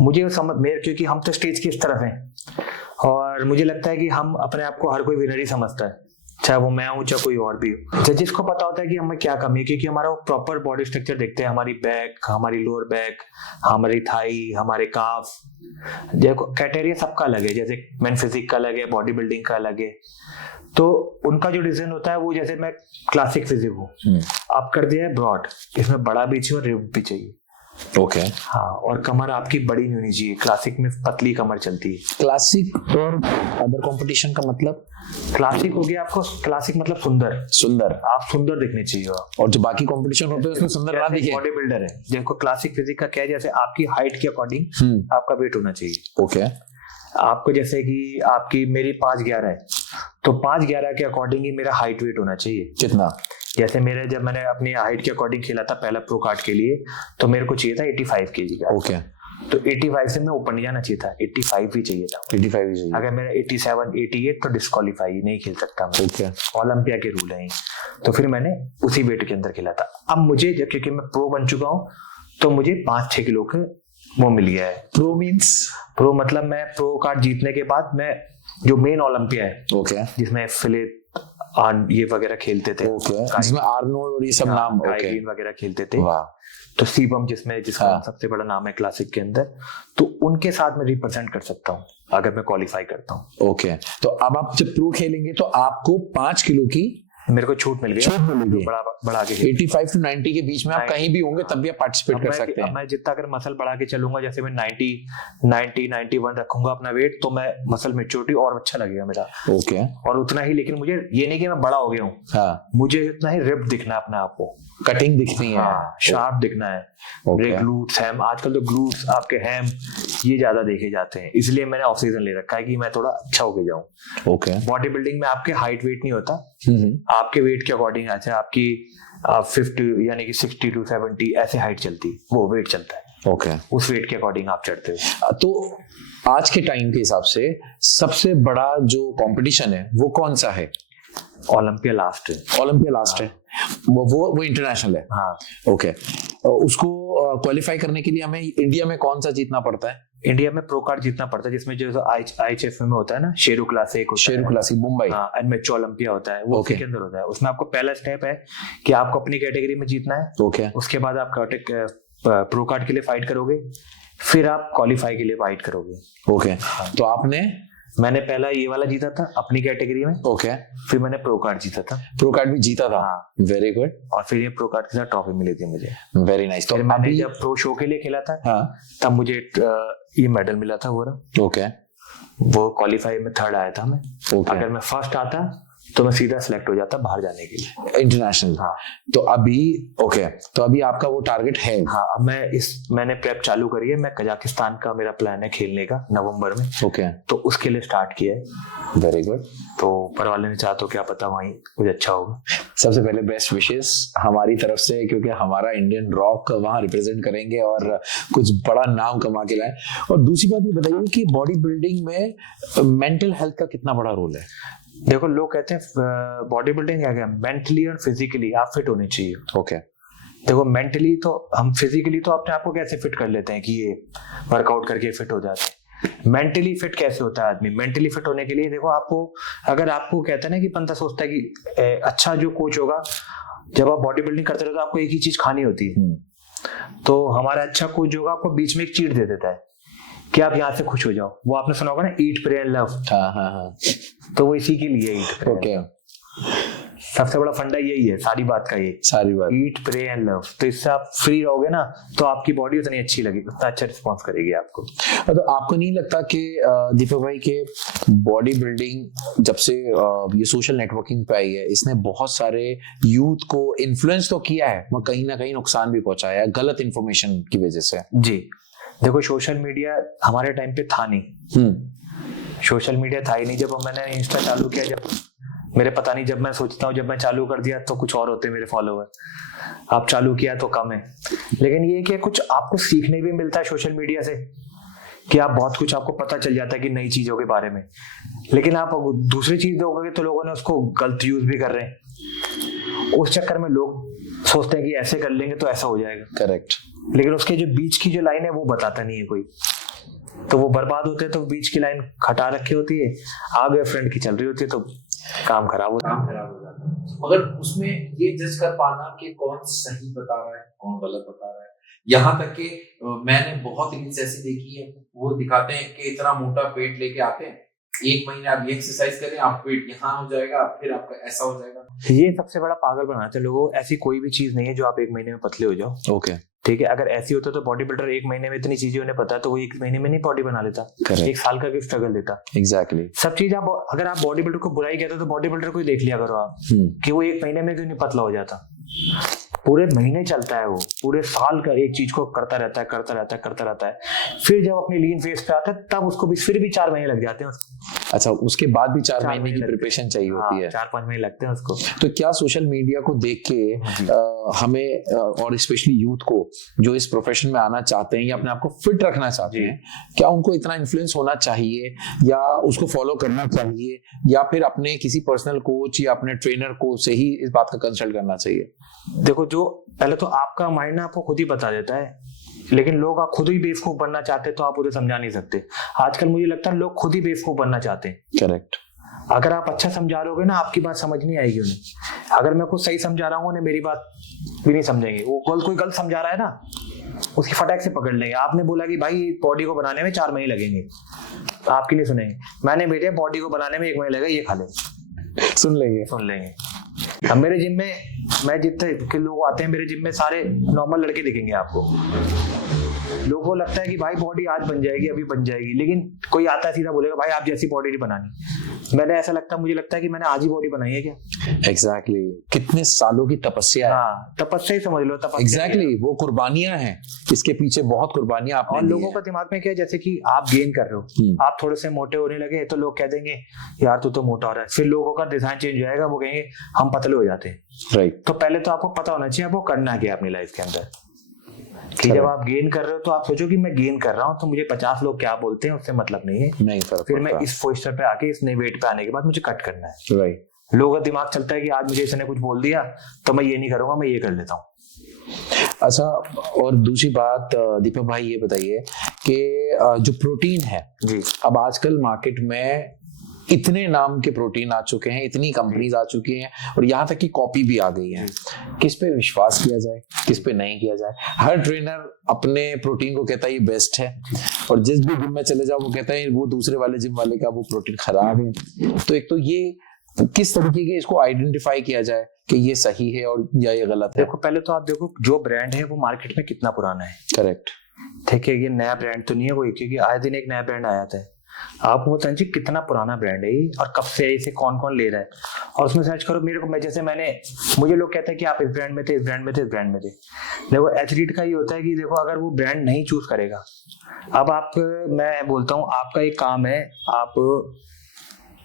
मुझे समझ क्योंकि हम तो स्टेज की इस तरफ हैं, और मुझे लगता है कि हम अपने आप को हर कोई विनर ही समझता है, चाहे वो मैं हूं चाहे कोई और भी हो। जजेस को पता होता है कि हमें क्या कमी है, क्योंकि हमारा वो प्रॉपर बॉडी स्ट्रक्चर देखते हैं, हमारी बैक, हमारी लोअर बैक, हमारी थाई, हमारे काफ। देखो क्राइटेरिया सबका अलग है, जैसे मेन फिजिक का अलग है, बॉडी बिल्डिंग का अलग है, तो उनका जो डिसीजन होता है वो, जैसे मैं क्लासिक फिजिक हूँ, आप कर दिया है ब्रॉड, इसमें बड़ा भी चाहिए और रिब भी चाहिए। ओके। हाँ, और कमर आपकी बड़ी नहीं होनी चाहिए, क्लासिक में पतली कमर चलती है। क्लासिक और अदर कंपटीशन का मतलब? क्लासिक हो गया आपको, क्लासिक मतलब सुंदर, आप सुंदर दिखने चाहिए। और जो बाकी कंपटीशन होते हैं उसमें सुंदर ना दिखे। बॉडी बिल्डर है, देखो क्लासिक फिजिक का क्या है, जैसे आपकी हाइट के अकॉर्डिंग आपका वेट होना चाहिए। ओके। आपको जैसे कि आपकी मेरी 5'11" है, तो 5'11" के अकॉर्डिंग ही मेरा हाइट वेट होना चाहिए। कितना? जैसे मेरे, जब मैंने अपनी हाइट के अकॉर्डिंग खेला था पहला प्रो कार्ड के लिए, तो मेरे को चाहिए था 85 kg का। ओके। तो 85 से मैं ऊपर नहीं जाना चाहिए था, 85 ही चाहिए था। 85 ही चाहिए। अगर मेरा 87, 88 तो डिस्क्वालीफाई, नहीं खेल सकता मैं। ओके। ओलंपिया के रूल है। तो फिर मैंने उसी वेट के अंदर खेला था। अब मुझे, जब क्योंकि मैं प्रो बन चुका हूँ, तो मुझे 5-6 किलो के वो मिल गया है। प्रो मतलब मैं प्रो कार्ड जीतने के बाद, मैं जो मेन ओलंपिया है, ओके, जिसमें फिलिप ये वगैरह खेलते थे, ओके, जिसमें आर्नोल्ड और ये सब नाम, ओके, वगैरह खेलते थे। तो सीबम, जिसका सबसे बड़ा नाम है क्लासिक के अंदर, तो उनके साथ मैं रिप्रेजेंट कर सकता हूँ अगर मैं क्वालिफाई करता हूँ। ओके। तो अब आप जब प्रो खेलेंगे तो आपको 5 किलो की मेरे को छूट मिल गई, बढ़ा के 85 to 90 के बीच में आप कहीं भी होंगे तब भी आप पार्टिसिपेट कर सकते हैं। मैं जितना अगर मसल बढ़ा के चलूंगा, जैसे मैं 91 रखूंगा अपना वेट, तो मैं मसल मेच्योरिटी और अच्छा लगेगा मेरा। ओके। और उतना ही, लेकिन मुझे ये नहीं कि मैं बड़ा हो गया हूँ, हाँ, मुझे इतना ही रिप दिखना है अपने आप को, कटिंग दिखनी है, शार्प दिखना है। मेरे ग्लूट्स, हैम, आजकल तो ग्लूट्स आपके हैम ये ज्यादा देखे जाते हैं, इसलिए मैंने ऑफ सीजन ले रखा है कि मैं थोड़ा अच्छा होके जाऊं। ओके। बॉडी बिल्डिंग में आपके हाइट वेट नहीं होता, आपके वेट के अकॉर्डिंग अच्छा आपकी 50 यानी कि 60 to 70 ऐसे हाइट चलती, वो वेट चलता है। ओके। उस वेट के अकॉर्डिंग आप चढ़ते हो। तो आज के टाइम के हिसाब से सबसे बड़ा जो कंपटीशन है वो कौन सा है? ओलंपिया लास्ट है। ओलंपिया लास्ट है, वो इंटरनेशनल है। हाँ। ओके। उसको क्वालिफाई करने के लिए हमें इंडिया में कौन सा जीतना पड़ता है? इंडिया में प्रो कार्ड जीतना पड़ता है, जिसमें जो IHF में होता है ना, Sheru classic, Sheru classic Mumbai, NH Olympia होता है, वो उसके अंदर होता है। उसमें आपको पहला स्टेप है कि आपको अपनी कैटेगरी में जीतना है। ओके। उसके बाद आप प्रो कार्ड के लिए फाइट करोगे, फिर आप क्वालिफाई के लिए फाइट करोगे। ओके। तो आपने? मैंने पहला ये वाला जीता था अपनी कैटेगरी में। ओके। फिर मैंने प्रो कार्ड जीता था। प्रो कार्ड भी जीता था? Very good. और फिर ये प्रो कार्ड के साथ ट्रॉफी मिली थी मुझे। Very nice. तो मैंने जब प्रो शो के लिए खेला था, तब मुझे ये मेडल मिला था वो। ओके। वो क्वालिफाई में 3rd आया था मैं। अगर मैं फर्स्ट आता तो मैं सीधा सिलेक्ट हो जाता बाहर जाने के लिए, इंटरनेशनल। हाँ। तो अभी ओके, तो अभी आपका वो टारगेट है? हाँ, अब मैंने प्रेप चालू करी है। मैं कजाकिस्तान का मेरा प्लान है खेलने का नवंबर में। ओके। तो उसके लिए स्टार्ट किया है। Very good. तो ऊपर वाले ने चाहा तो क्या पता वहीं कुछ अच्छा होगा। सबसे पहले बेस्ट विशेस हमारी तरफ से, क्योंकि हमारा इंडियन रॉक वहां रिप्रेजेंट करेंगे और कुछ बड़ा नाम कमा के लाए। और दूसरी बात ये बताइए कि बॉडी बिल्डिंग में मेंटल हेल्थ का कितना बड़ा रोल है? देखो, लोग कहते हैं बॉडी बिल्डिंग क्या, मेंटली और फिजिकली आप फिट होने चाहिए। ओके। देखो, मेंटली तो हम, फिजिकली तो अपने आप को कैसे फिट कर लेते हैं कि ये वर्कआउट करके फिट हो जाते हैं। मेंटली फिट कैसे होता है आदमी? मेंटली फिट होने के लिए देखो, आपको अगर आपको कहते हैं ना कि बंदा सोचता है कि अच्छा जो कोच होगा, जब आप बॉडी बिल्डिंग करते रहो तो आपको एक ही चीज खानी होती है। तो हमारा अच्छा कोच होगा आपको बीच में एक चीट दे देता है कि आप यहाँ से खुश हो जाओ। वो आपने सुना होगा ना, ईट प्रे एंड लव। हाँ। तो वो इसी के लिए ईट। ओके। सबसे बड़ा फंडा यही है सारी बात का, ये सारी बात ईट प्रे एंड लव। तो इससे आप फ्री रहोगे ना, तो आपकी बॉडी उतनी अच्छी लगेगी, उतना अच्छा रिस्पॉन्स करेगी आपको। तो आपको नहीं लगता कि दीपक भाई के बॉडी बिल्डिंग जब से ये सोशल नेटवर्किंग पे आई है, इसने बहुत सारे यूथ को इन्फ्लुएंस तो किया है, मगर कहीं ना कहीं नुकसान भी पहुंचाया है गलत इन्फॉर्मेशन की वजह से? जी देखो, सोशल मीडिया हमारे टाइम पे था नहीं। सोशल मीडिया था ही नहीं जब मैंने इंस्टा चालू किया। जब मेरे पता नहीं, जब मैं सोचता हूँ जब मैं चालू कर दिया तो कुछ और होते मेरे फॉलोवर, आप चालू किया तो कम है। लेकिन ये कि कुछ आपको सीखने भी मिलता है सोशल मीडिया से, कि आप बहुत कुछ आपको पता चल जाता है कि नई चीजों के बारे में। लेकिन आप दूसरी चीज दोगे तो लोगों ने उसको गलत यूज भी कर रहे हैं। उस चक्कर में लोग सोचते हैं कि ऐसे कर लेंगे तो ऐसा हो जाएगा। करेक्ट। लेकिन उसके जो बीच की जो लाइन है वो बताता नहीं है कोई, तो वो बर्बाद होते हैं। तो बीच की लाइन हटा रखी होती है, आगे फ्रंट की चल रही होती है, तो काम खराब होता है। मगर उसमें ये जज कर पाना कि कौन सही बता रहा है कौन गलत बता रहा है, यहाँ तक कि मैंने बहुत रील्स ऐसी देखी है, वो दिखाते हैं कि इतना मोटा पेट लेके आते हैं, 1 महीने आप ये एक्सरसाइज करें, आप पेट यहाँ हो जाएगा, फिर आपका ऐसा हो जाएगा। ये सबसे बड़ा पागल बनाते हैं लोगों। ऐसी कोई भी चीज नहीं है जो आप 1 महीने में पतले हो जाओ। ओके। ठीक है, अगर ऐसी होता तो बॉडी बिल्डर 1 महीने में इतनी चीजें उन्हें पता है तो वो 1 महीने में नहीं बॉडी बना लेता। 1 साल का भी स्ट्रगल देता। एग्जैक्टली। सब चीज आप, अगर आप बॉडी बिल्डर को बुराई कहते हो तो बॉडी बिल्डर को ही देख लिया करो आप, कि वो 1 महीने में क्यों नहीं पतला हो जाता। पूरे महीने चलता है वो, पूरे साल का एक चीज को करता रहता है। फिर जब अपनी लीन फेज पे आता है तब उसको भी फिर भी 4 महीने लग जाते हैं उसको। अच्छा, उसके बाद भी 4 महीने की प्रिपरेशन चाहिए होती है। 4-5 महीने लगते हैं उसको। तो क्या सोशल मीडिया को देख के हमें और स्पेशली यूथ को जो इस प्रोफेशन में आना चाहते हैं या अपने आप को फिट रखना चाहते हैं, क्या उनको इतना इन्फ्लुएंस होना चाहिए या उसको फॉलो करना चाहिए, या फिर अपने किसी पर्सनल कोच या अपने ट्रेनर को से ही इस बात का कंसल्ट करना चाहिए? देखो, जो पहले तो आपका माइंड ना आपको खुद ही बता देता है, लेकिन लोग आप खुद ही बेवकूफ बनना चाहते हैं तो आप उन्हें समझा नहीं सकते। आजकल मुझे लगता है लोग खुद ही बेवकूफ बनना चाहते हैं। करेक्ट। अगर आप अच्छा समझा रहोगे ना, आपकी बात समझ नहीं आएगी उन्हें। अगर मैं कुछ सही समझा रहा हूँ, उन्हें मेरी बात भी नहीं समझेंगे। वो कोई गलत समझा रहा है ना, उसकी फटाक से पकड़ लेंगे। आपने बोला कि भाई बॉडी को बनाने में 4 महीने लगेंगे, तो आपकी नहीं सुनेंगे। मैंने भेजा बॉडी को बनाने में 1 महीने लगेगा, ये खा ले। सुन लेंगे। अब मेरे जिम में मैं जितने के लोग आते हैं मेरे जिम में सारे नॉर्मल लड़के दिखेंगे आपको। लोगों को लगता है कि भाई बॉडी आज बन जाएगी, अभी बन जाएगी, लेकिन कोई आता है सीधा बोलेगा भाई आप जैसी बॉडी नहीं बनानी। मुझे लगता है कि मैंने आज ही बॉडी बनाई है क्या? एग्जैक्टली कितने सालों की तपस्या है। हाँ, तपस्या ही समझ लो, तपस्या। एग्जैक्टली वो कुर्बानियां हैं, इसके पीछे बहुत कुर्बानियां आपने और दी लोगों हैं। का दिमाग में क्या है, जैसे कि आप गेन कर रहे हो, आप थोड़े से मोटे होने लगे तो लोग कह देंगे यार तू तो मोटा हो रहा है। फिर लोगों का डिजाइन चेंज हो जाएगा, वो कहेंगे हम पतले हो जाते हैं। राइट। तो पहले तो आपको पता होना चाहिए आपको करना क्या अपनी लाइफ के अंदर। कि जब आप गेन कर रहे हो तो आप सोचो कि मैं गेन कर रहा हूँ तो मुझे 50 लोग क्या बोलते हैं उससे मतलब नहीं है। नहीं फर्क फिर मैं पड़ता। इस पोस्टर पे आके इस नए वेट पे आने के बाद मुझे कट करना है। राइट। लोगों का दिमाग चलता है कि आज मुझे इसने कुछ बोल दिया तो मैं ये नहीं करूंगा, मैं ये कर लेता हूँ। अच्छा, और दूसरी बात दीपक भाई ये बताइए कि जो प्रोटीन है जी, अब आजकल मार्केट में इतने नाम के प्रोटीन आ चुके हैं, इतनी कंपनीज आ चुकी हैं और यहाँ तक कि कॉपी भी आ गई है। किस पे विश्वास किया जाए, किस पे नहीं किया जाए? हर ट्रेनर अपने प्रोटीन को कहता है ये बेस्ट है और जिस भी जिम में चले जाओ वो कहता है वो दूसरे वाले जिम वाले का वो प्रोटीन खराब है। तो एक तो ये किस तरीके के इसको आइडेंटिफाई किया जाए कि ये सही है और या ये गलत है? देखो पहले तो आप देखो जो ब्रांड है वो मार्केट में कितना पुराना है। करेक्ट। ठीक है, ये नया ब्रांड तो नहीं है कोई, क्योंकि आए दिन एक नया ब्रांड आया था। आपको बताएं जी कितना पुराना ब्रांड है ये और कब से इसे कौन कौन ले रहा है। और उसमें सर्च करो, मेरे को मुझे लोग कहते हैं कि आप इस ब्रांड में थे, इस ब्रांड में थे, इस ब्रांड में थे। देखो एथलीट का ये होता है कि देखो अगर वो ब्रांड नहीं चूज करेगा, अब मैं बोलता हूँ आपका एक काम है, आप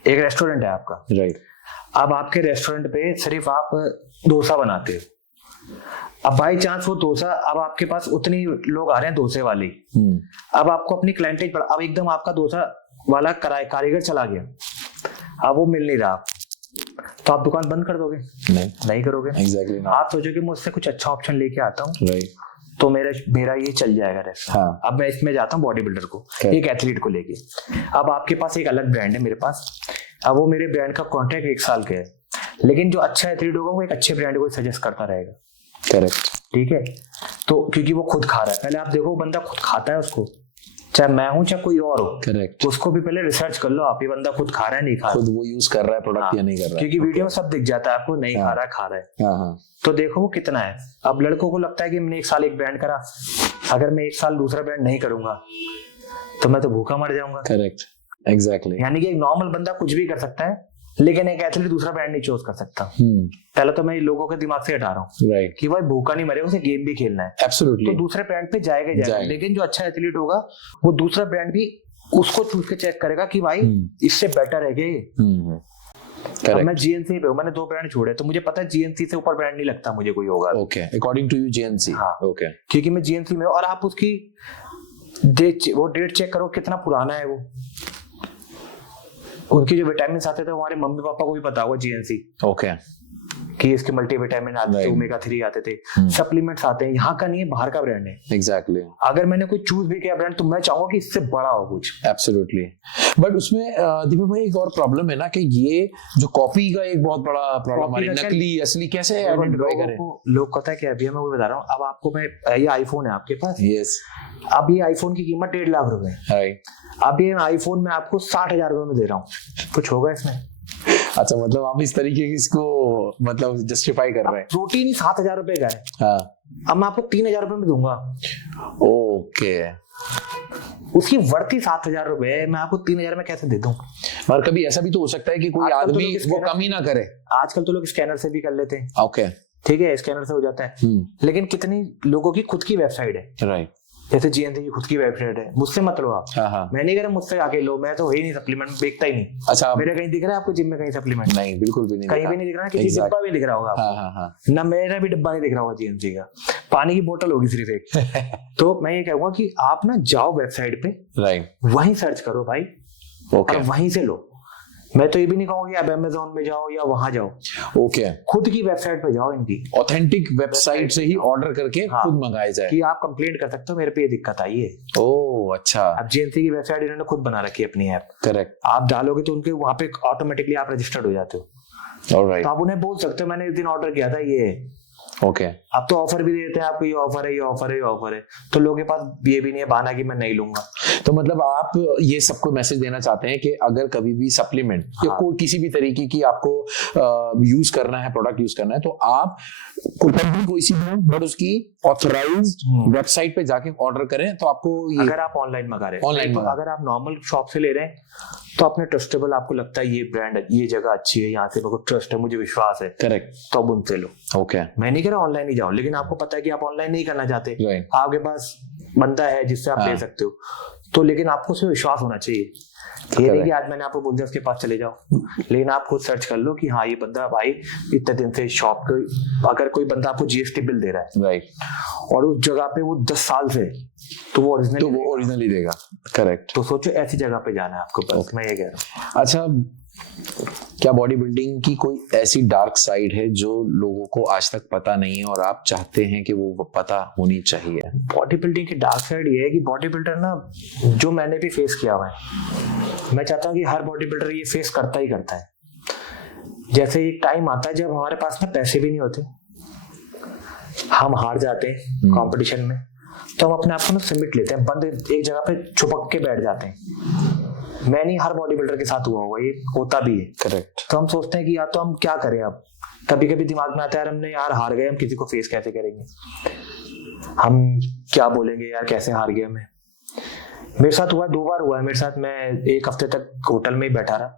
एक रेस्टोरेंट है आपका, राइट। अब आपके रेस्टोरेंट पे सिर्फ आप डोसा बनाते हो। अब बाई चांस वो डोसा, अब आपके पास उतनी लोग आ रहे हैं डोसे वाले, अब आपको अपनी क्लाइंटेज पर, अब एकदम आपका डोसा वाला कारीगर चला गया, अब वो मिल नहीं रहा, तो आप दुकान बंद कर दोगे? नहीं करोगे। एग्जैक्टली। आप सोचो कि मैं उससे कुछ अच्छा ऑप्शन लेके आता हूँ, राइट, तो मेरा ये चल जाएगा रेस्टोरेंट। हाँ। अब मैं इसमें जाता हूँ बॉडी बिल्डर को, एक एथलीट को लेके। अब आपके पास एक अलग ब्रांड है मेरे पास, अब वो मेरे ब्रांड का कॉन्ट्रैक्ट 1 साल का है, लेकिन जो अच्छा एथलीट होगा वो एक अच्छे ब्रांड को सजेस्ट करता रहेगा। करेक्ट। ठीक है, तो क्योंकि वो खुद खा रहा है, पहले आप देखो वो बंदा खुद खाता है उसको, चाहे मैं हूं चाहे कोई और हो। करेक्ट। उसको भी पहले रिसर्च कर लो आप, ये बंदा खुद खा रहा है नहीं खा रहा, खुद वो यूज कर रहा है प्रोडक्ट या नहीं कर रहा है, क्योंकि वीडियो में सब दिख जाता है आपको, नहीं खा रहा है, खा रहा है। हाँ हाँ। तो देखो वो कितना है। अब लड़कों को लगता है कि मैंने 1 साल एक ब्रांड करा, अगर मैं 1 साल दूसरा ब्रांड नहीं करूंगा तो मैं तो भूखा मर जाऊंगा। Correct, exactly. यानी कि एक नॉर्मल बंदा कुछ भी कर सकता है, लेकिन एक एथलीट दूसरा ब्रांड नहीं चूज कर सकता। पहले तो मैं लोगों के दिमाग से हटा रहा हूँ, राइट, कि भाई भूखा नहीं मरेगा, उसे गेम भी खेलना है, एब्सोल्युटली। तो दूसरे ब्रांड पे जाएगा ही जाएगा। लेकिन जो अच्छा एथलीट होगा वो दूसरा ब्रांड भी उसको चूज के चेक करेगा कि भाई इससे बेटर है क्या ये। अब मैं जीएनसी पे हूँ, मैंने 2 ब्रांड छोड़े, तो मुझे पता है जीएनसी से ऊपर ब्रांड नहीं लगता मुझे कोई होगा। Okay, according to you GNC. हाँ, ओके, क्योंकि मैं जीएनसी में हूँ। और आप उसकी डेट चेक करो कितना पुराना है वो। उनकी जो विटामिन आते थे हमारे मम्मी पापा को भी पता होगा जीएनसी। ओके, कि इसके मल्टीविटामिन आते थे, ओमेगा 3 आते थे, सप्लीमेंट्स आते हैं। यहाँ का नहीं है, बाहर का ब्रांड है। एग्जैक्टली। अगर मैंने कोई चूज भी किया ब्रांड तो मैं चाहूंगा कि इससे बड़ा हो कुछ। एब्सोल्युटली। बट उसमें दीपक भाई एक और प्रॉब्लम है ना कि ये जो कॉपी का एक बहुत बड़ा प्रॉब्लम है, नकली असली कैसे आइडेंटिफाई करें? लोग पता है क्या, अभी मैं वो बता रहा हूँ। अब आपको मैं, ये आईफोन है आपके पास, यस, अब ये आईफोन की कीमत 1.5 लाख रुपए है। राइट। अब ये आईफोन में आपको 60,000 रुपए में दे रहा हूँ, कुछ होगा इसमें? अच्छा, मतलब आप इस तरीके की इसको मतलब जस्टिफाई कर रहे हैं। प्रोटीन ही 7,000 रुपए का है, हाँ, अब मैं आपको 3,000 रुपए में दूंगा। ओके, उसकी वर्ती 7,000 रुपए है, मैं आपको 3,000 में कैसे दे दूं? और कभी ऐसा भी तो हो सकता है कि कोई आजकल तो आदमी लोग वो कम ही ना करे। आजकल तो लोग स्कैनर से भी कर लेते हैं। ओके, ठीक है, स्कैनर से हो जाता है। लेकिन कितनी लोगों की खुद की वेबसाइट है, राइट, जैसे जीएनसी की खुद की वेबसाइट है। मुझसे मत लो आप, हाँ हाँ, मैं नहीं कह रहा मुझसे आके लो, मैं तो है ही नहीं सप्लीमेंट, बेचता ही नहीं। अच्छा, मेरे कहीं दिख रहा है आपको जिम में कहीं सप्लीमेंट? नहीं, बिल्कुल भी नहीं, कहीं भी नहीं दिख रहा, किसी डिब्बा भी दिख रहा होगा हाँ हाँ हाँ, ना, मेरा भी डिब्बा नहीं दिख रहा होगा जीएनसी का। पानी की बोतल होगी सिर्फ एक। तो मैं ये कहूंगा कि आप ना जाओ वेबसाइट पे, राइट, वहीं सर्च करो भाई, ओके, और वहीं से लो। मैं तो ये भी नहीं कहूंगा कि आप अमेज़न में जाओ या वहां जाओ, ओके, खुद की वेबसाइट पे जाओ, इनकी ऑथेंटिक वेबसाइट से ही ऑर्डर करके हाँ, खुद मंगाए जाए। कि आप कंप्लेंट कर सकते हो मेरे पे ये दिक्कत आई है। ओह अच्छा, अब जीएनसी की वेबसाइट इन्होंने खुद बना रखी है अपनी ऐप, करेक्ट, आप डालोगे तो उनके वहां पे ऑटोमेटिकली आप रजिस्टर्ड हो जाते हो। ऑलराइट, तो आप उन्हें बोल सकते हो मैंने इस दिन ऑर्डर किया था ये, ओके अब तो ऑफर भी देते हैं आपको, ये ऑफर है, ये ऑफर है, ये ऑफर है, तो लोगों के पास ये भी नहीं है बहाना कि मैं नहीं लूंगा। तो मतलब आप ये सबको मैसेज देना चाहते हैं कि अगर कभी भी सप्लीमेंट या हाँ। कोई किसी भी तरीके की आपको यूज करना है, प्रोडक्ट यूज करना है, तो आप कोई सी भी बट उसकी ऑथराइज्ड वेबसाइट पे जाके ऑर्डर करें तो आपको ये अगर आप ऑनलाइन मंगा रहे हैं, Online तो मंगा। अगर आप नॉर्मल शॉप से ले रहे हैं तो अपने ट्रस्टेबल, आपको लगता है ये ब्रांड, ये जगह अच्छी है, यहाँ से मेरे को ट्रस्ट है, मुझे विश्वास है, करेक्ट। तो अब उनसे लो। ओके मैं नहीं कह रहा ऑनलाइन ही जाओ, लेकिन आपको पता है कि आप ऑनलाइन नहीं करना चाहते, राइट आपके पास बंदा है जिससे आप हाँ। ले सकते हो, तो लेकिन आपको उसमें विश्वास होना चाहिए। ये नहीं कि आज मैंने आपको बोल दिया उसके पास चले जाओ, लेकिन आप खुद सर्च कर लो कि हाँ ये बंदा भाई इतने दिन से शॉप को, अगर कोई बंदा आपको जीएसटी बिल दे रहा है राइट और उस जगह पे वो 10 साल से, तो वो ओरिजिनल, तो वो ओरिजिनली देगा। करेक्ट। तो सोचो ऐसी जगह पे जाना है आपको, बस मैं ये कह रहा हूँ। अच्छा, क्या बॉडी बिल्डिंग की कोई ऐसी डार्क साइड है जो लोगों को आज तक पता नहीं है और आप चाहते हैं कि वो पता होनी चाहिए? बॉडी बिल्डिंग की डार्क साइड ये है कि बॉडी बिल्डर ना, जो मैंने भी फेस किया हुआ है, मैं चाहता हूँ कि हर बॉडी बिल्डर ये फेस करता ही करता है। जैसे एक टाइम आता है जब हमारे पास ना पैसे भी नहीं होते, हम हार जाते हैं कंपटीशन में, तो हम अपने आप को ना सिमट लेते हैं, बंद एक जगह पे छुपक के बैठ जाते हैं। मैं नहीं, हर बॉडी बिल्डर के साथ हुआ होगा, ये होता भी है। करेक्ट। तो हम सोचते हैं कि यार तो हम क्या करें अब, कभी कभी दिमाग में आता है यार हमने यार हार गए, हम किसी को फेस कैसे करेंगे, हम क्या बोलेंगे यार, कैसे हार गए मैं। मेरे साथ हुआ, 2 बार हुआ है मेरे साथ। मैं 1 हफ्ते तक होटल में ही बैठा रहा,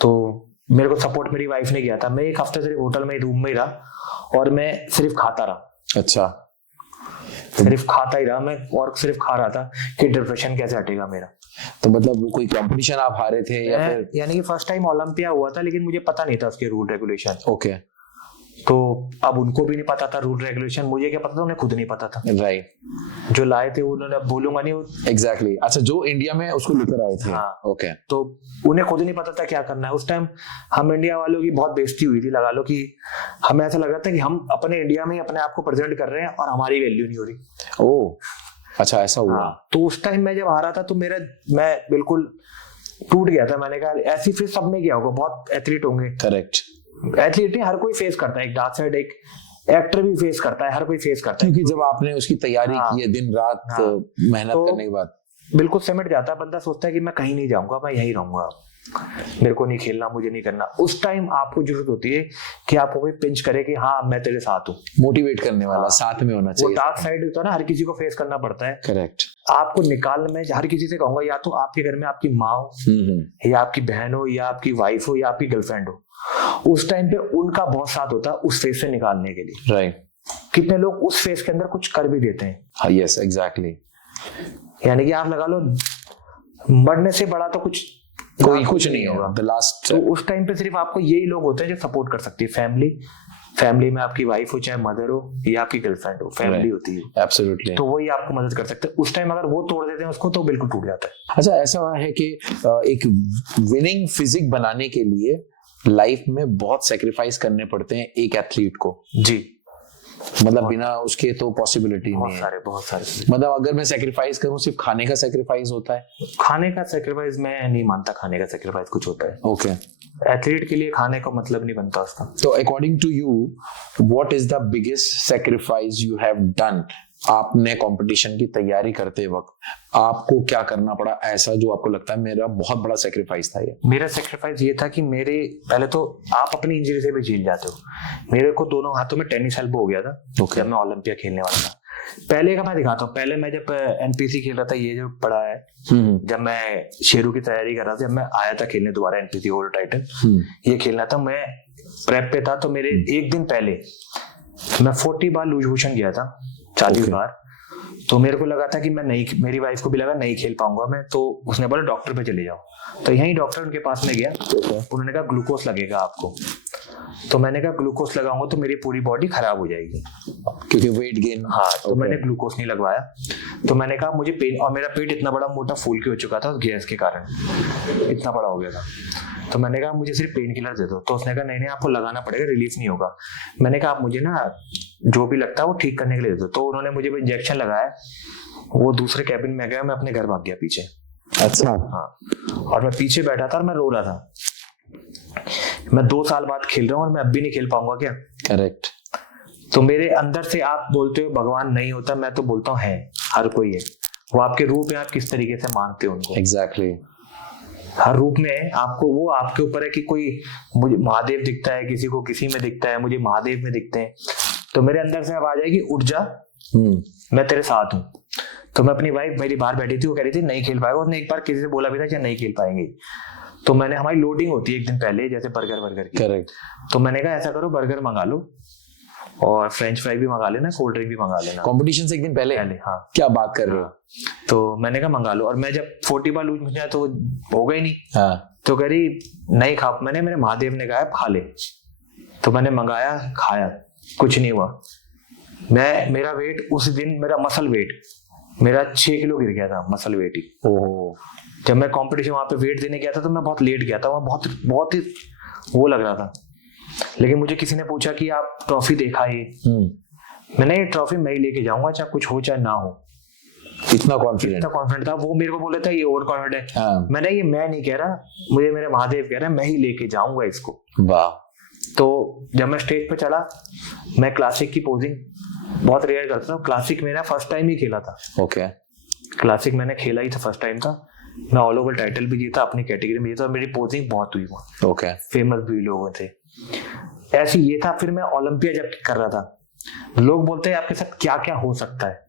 तो मेरे को सपोर्ट मेरी वाइफ ने किया था। मैं 1 हफ्ते सिर्फ होटल में, रूम में ही रहा और मैं सिर्फ खाता रहा। अच्छा, सिर्फ खाता ही रहा मैं, और सिर्फ खा रहा था कि डिप्रेशन कैसे हटेगा मेरा। तो मतलब वो कोई कंपटीशन आप हारे थे या फिर? यानी कि फर्स्ट टाइम ओलंपिया हुआ था, लेकिन मुझे पता नहीं था उसके रूल रेगुलेशन। ओके, तो अब उनको भी नहीं पता था रूल रेगुलेशन, मुझे क्या पता था, उन्हें खुद नहीं पता था। राइट, जो लाए थे उन्होंने, बोलूंगा नहीं वो, एग्जैक्टली। अच्छा, जो इंडिया में उसको लेकर आए थे। हाँ। ओके। तो उन्हें खुद नहीं पता था क्या करना है। उस टाइम हम इंडिया वालों की बहुत बेइज्जती हुई थी, लगा लो कि हमें ऐसा लग रहा था कि हम अपने इंडिया में ही अपने आप को प्रेजेंट कर रहे हैं और हमारी वैल्यू नहीं हो रही। ओह, अच्छा, ऐसा हुआ। हाँ, तो उस टाइम मैं जब हारा था तो मैं बिल्कुल टूट गया था। मैंने कहा ऐसी फिर सब में किया होगा, बहुत एथलीट होंगे। करेक्ट। एथलीट नहीं, हर कोई फेस करता है एक डार्क साइड, एक एक्टर भी फेस करता है, हर कोई फेस करता है। क्योंकि जब आपने उसकी तैयारी हाँ। की है दिन रात हाँ। मेहनत तो करने के बाद, बिल्कुल सिमट जाता है बंदा, सोचता है कि मैं कहीं नहीं जाऊंगा, मैं यहीं रहूंगा, मेरे को नहीं खेलना, मुझे नहीं करना। उस टाइम आपको जरूरत होती है कि आपको कोई पिंच करे कि हाँ मैं तेरे साथ हूँ, मोटिवेट करने वाला हाँ। साथ में होना वो चाहिए। डार्क साइड होता है ना, हर किसी को फेस करना पड़ता है। करेक्ट। आपको निकालने में हर किसी से कहूंगा, या तो आपके घर में आपकी माँ हो, या आपकी बहन हो, या आपकी वाइफ हो, या आपकी गर्लफ्रेंड हो, उस टाइम पे उनका बहुत साथ होता है उस फेस से निकालने के लिए। राइट। कितने लोग उस फेस के अंदर कुछ कर भी देते हैं। हाँ, यस, एग्जैक्टली। यानी कि आप लगा लो, मरने से बड़ा तो कोई कुछ नहीं होगा। The last. तो उस टाइम पे सिर्फ आपको यही लोग होते हैं जो सपोर्ट कर सकती है। फैमिली में आपकी वाइफ हो, चाहे मदर हो, या आपकी गर्लफ्रेंड हो, फैमिली होती है। एब्सोल्युटली। तो वही आपको मदद कर सकते हैं। उस टाइम अगर वो तोड़ देते हैं उसको, तो बिल्कुल टूट जाता है। अच्छा, ऐसा है कि एक विनिंग फिजिक बनाने के लिए लाइफ में बहुत सेक्रीफाइस करने पड़ते हैं एक एथलीट को। जी, मतलब बिना उसके तो पॉसिबिलिटी नहीं है। बहुत सारे। मतलब अगर मैं सेक्रीफाइस करूं, सिर्फ खाने का सेक्रीफाइस होता है? खाने का सेक्रीफाइस मैं नहीं मानता, खाने का सेक्रीफाइस कुछ होता है। ओके। एथलीट के लिए खाने का मतलब नहीं बनता उसका। तो according to you, what is the biggest sacrifice you have done? आपने कंपटीशन की तैयारी करते वक्त आपको क्या करना पड़ा ऐसा जो आपको लगता है मेरा बहुत बड़ा सेक्रीफाइस था ये? मेरा सेक्रीफाइस ये था कि मेरे, पहले तो आप अपनी इंजरी से भी झेल जाते हो। मेरे को दोनों हाथों में टेनिस एल्बो हो गया था जब मैं ओलंपिया खेलने वाला था। पहले का मैं दिखाता हूँ। पहले मैं जब एनपीसी खेल रहा था, ये जो पड़ा है, जब मैं शेरू की तैयारी कर रहा था, जब मैं आया था खेलने दोबारा एनपीसी वर्ल्ड टाइटल ये खेलना था, मैं प्रेप पे था, तो मेरे एक दिन पहले मैं 40 बार लूज मोशन गया था, 40 बार। तो मेरे को लगा था कि मैं नहीं, मेरी वाइफ को भी लगा नहीं खेल पाऊंगा मैं, तो उसने बोला डॉक्टर पे चले जाओ। तो यहीं डॉक्टर उनके पास में गया, उन्होंने कहा ग्लूकोज लगेगा आपको। तो मैंने कहा ग्लूकोज लगाऊंगा तो मेरी पूरी बॉडी खराब हो जाएगी, क्योंकि वेट गेन। हाँ, तो मैंने ग्लूकोज नहीं लगवाया। तो मैंने कहा मुझे पेन, और मेरा पेट इतना बड़ा मोटा फूल के हो चुका था गैस के कारण, इतना बड़ा हो गया था। तो मैंने कहा मुझे सिर्फ पेन किलर दे दो। तो उसने कहा नहीं आपको लगाना पड़ेगा, रिलीफ नहीं होगा। मैंने कहा आप मुझे ना जो भी लगता है वो ठीक करने के लिए दे दो। तो उन्होंने मुझे इंजेक्शन लगाया, वो दूसरे कैबिन में गया, मैं अपने घर भाग गया पीछे। अच्छा। हाँ, और मैं पीछे बैठा था और मैं रो रहा था। मैं 2 साल बाद खेल रहा हूँ और मैं अब भी नहीं खेल पाऊंगा क्या? करेक्ट। तो मेरे अंदर से आप बोलते हो भगवान नहीं होता, मैं तो बोलता हूँ है, हर कोई है। वो आपके रूप में आप किस तरीके से मानते हो उनको। एग्जैक्टली। हर रूप में आपको, वो आपके ऊपर है कि कोई मुझे महादेव दिखता है, किसी को किसी में दिखता है, मुझे महादेव में दिखते हैं, तो मेरे अंदर से अब आ जाएगी उठ जा, मैं तेरे साथ हूँ। तो मैं अपनी वाइफ मेरी बाहर बैठी थी, वो कह रही थी नहीं खेल पाएगा, और एक बार किसी से बोला भी था कि नहीं खेल पाएंगे। तो मैंने, हमारी लोडिंग होती है एक दिन पहले, जैसे बर्गर की। करेक्ट। तो मैंने कहा ऐसा करो, बर्गर मंगा लो और फ्रेंच फ्राई भी मंगा लेना, कोल्ड ड्रिंक भी मंगा लेना। कंपटीशन से एक दिन पहले? हाँ। क्या बात कर रहे हो? तो मैंने कहा मंगा लो, और मैं जब 40 बार लूज मुझे तो हो गई नहीं। हाँ। तो कह रही नहीं खा, मेरे महादेव ने कहा खा ले। तो मैंने मंगाया, खाया, कुछ नहीं हुआ। मेरा वेट उस दिन, मेरा मसल वेट मेरा 6 किलो गिर गया था, मसल वेट ही। ओहो। जब मैं कंपटीशन वहां पे वेट देने गया था तो मैं बहुत लेट गया था, वहाँ बहुत ही वो लग रहा था। लेकिन मुझे किसी ने पूछा कि आप ट्रॉफी देखा ये? मैंने ये ट्रॉफी मैं ही लेके जाऊंगा, चाहे कुछ हो चाहे ना हो। इतना कॉन्फिडेंट था। वो मेरे को बोले था ये ओवर कॉन्फिडेंट है। हाँ। मैंने ये मैं नहीं कह रहा, मुझे मेरे महादेव कह रहे हैं, मैं ही लेके जाऊंगा इसको। वाह। तो जब मैं स्टेज पे चढ़ा, मैं क्लासिक की पोजिंग बहुत रेयर करता हूँ। क्लासिक मेरा फर्स्ट टाइम ही खेला था। ओके। क्लासिक मैंने खेला ही था, फर्स्ट टाइम था। मैं ऑल ओवर टाइटल भी जीता, अपनी कैटेगरी में जीता, और मेरी पोजिंग बहुत हुई वहाँ। ओके। फेमस भी लोग थे। ऐसे ये था। फिर मैं ओलंपिया जब कर रहा था, लोग बोलते हैं आपके साथ क्या क्या हो सकता है,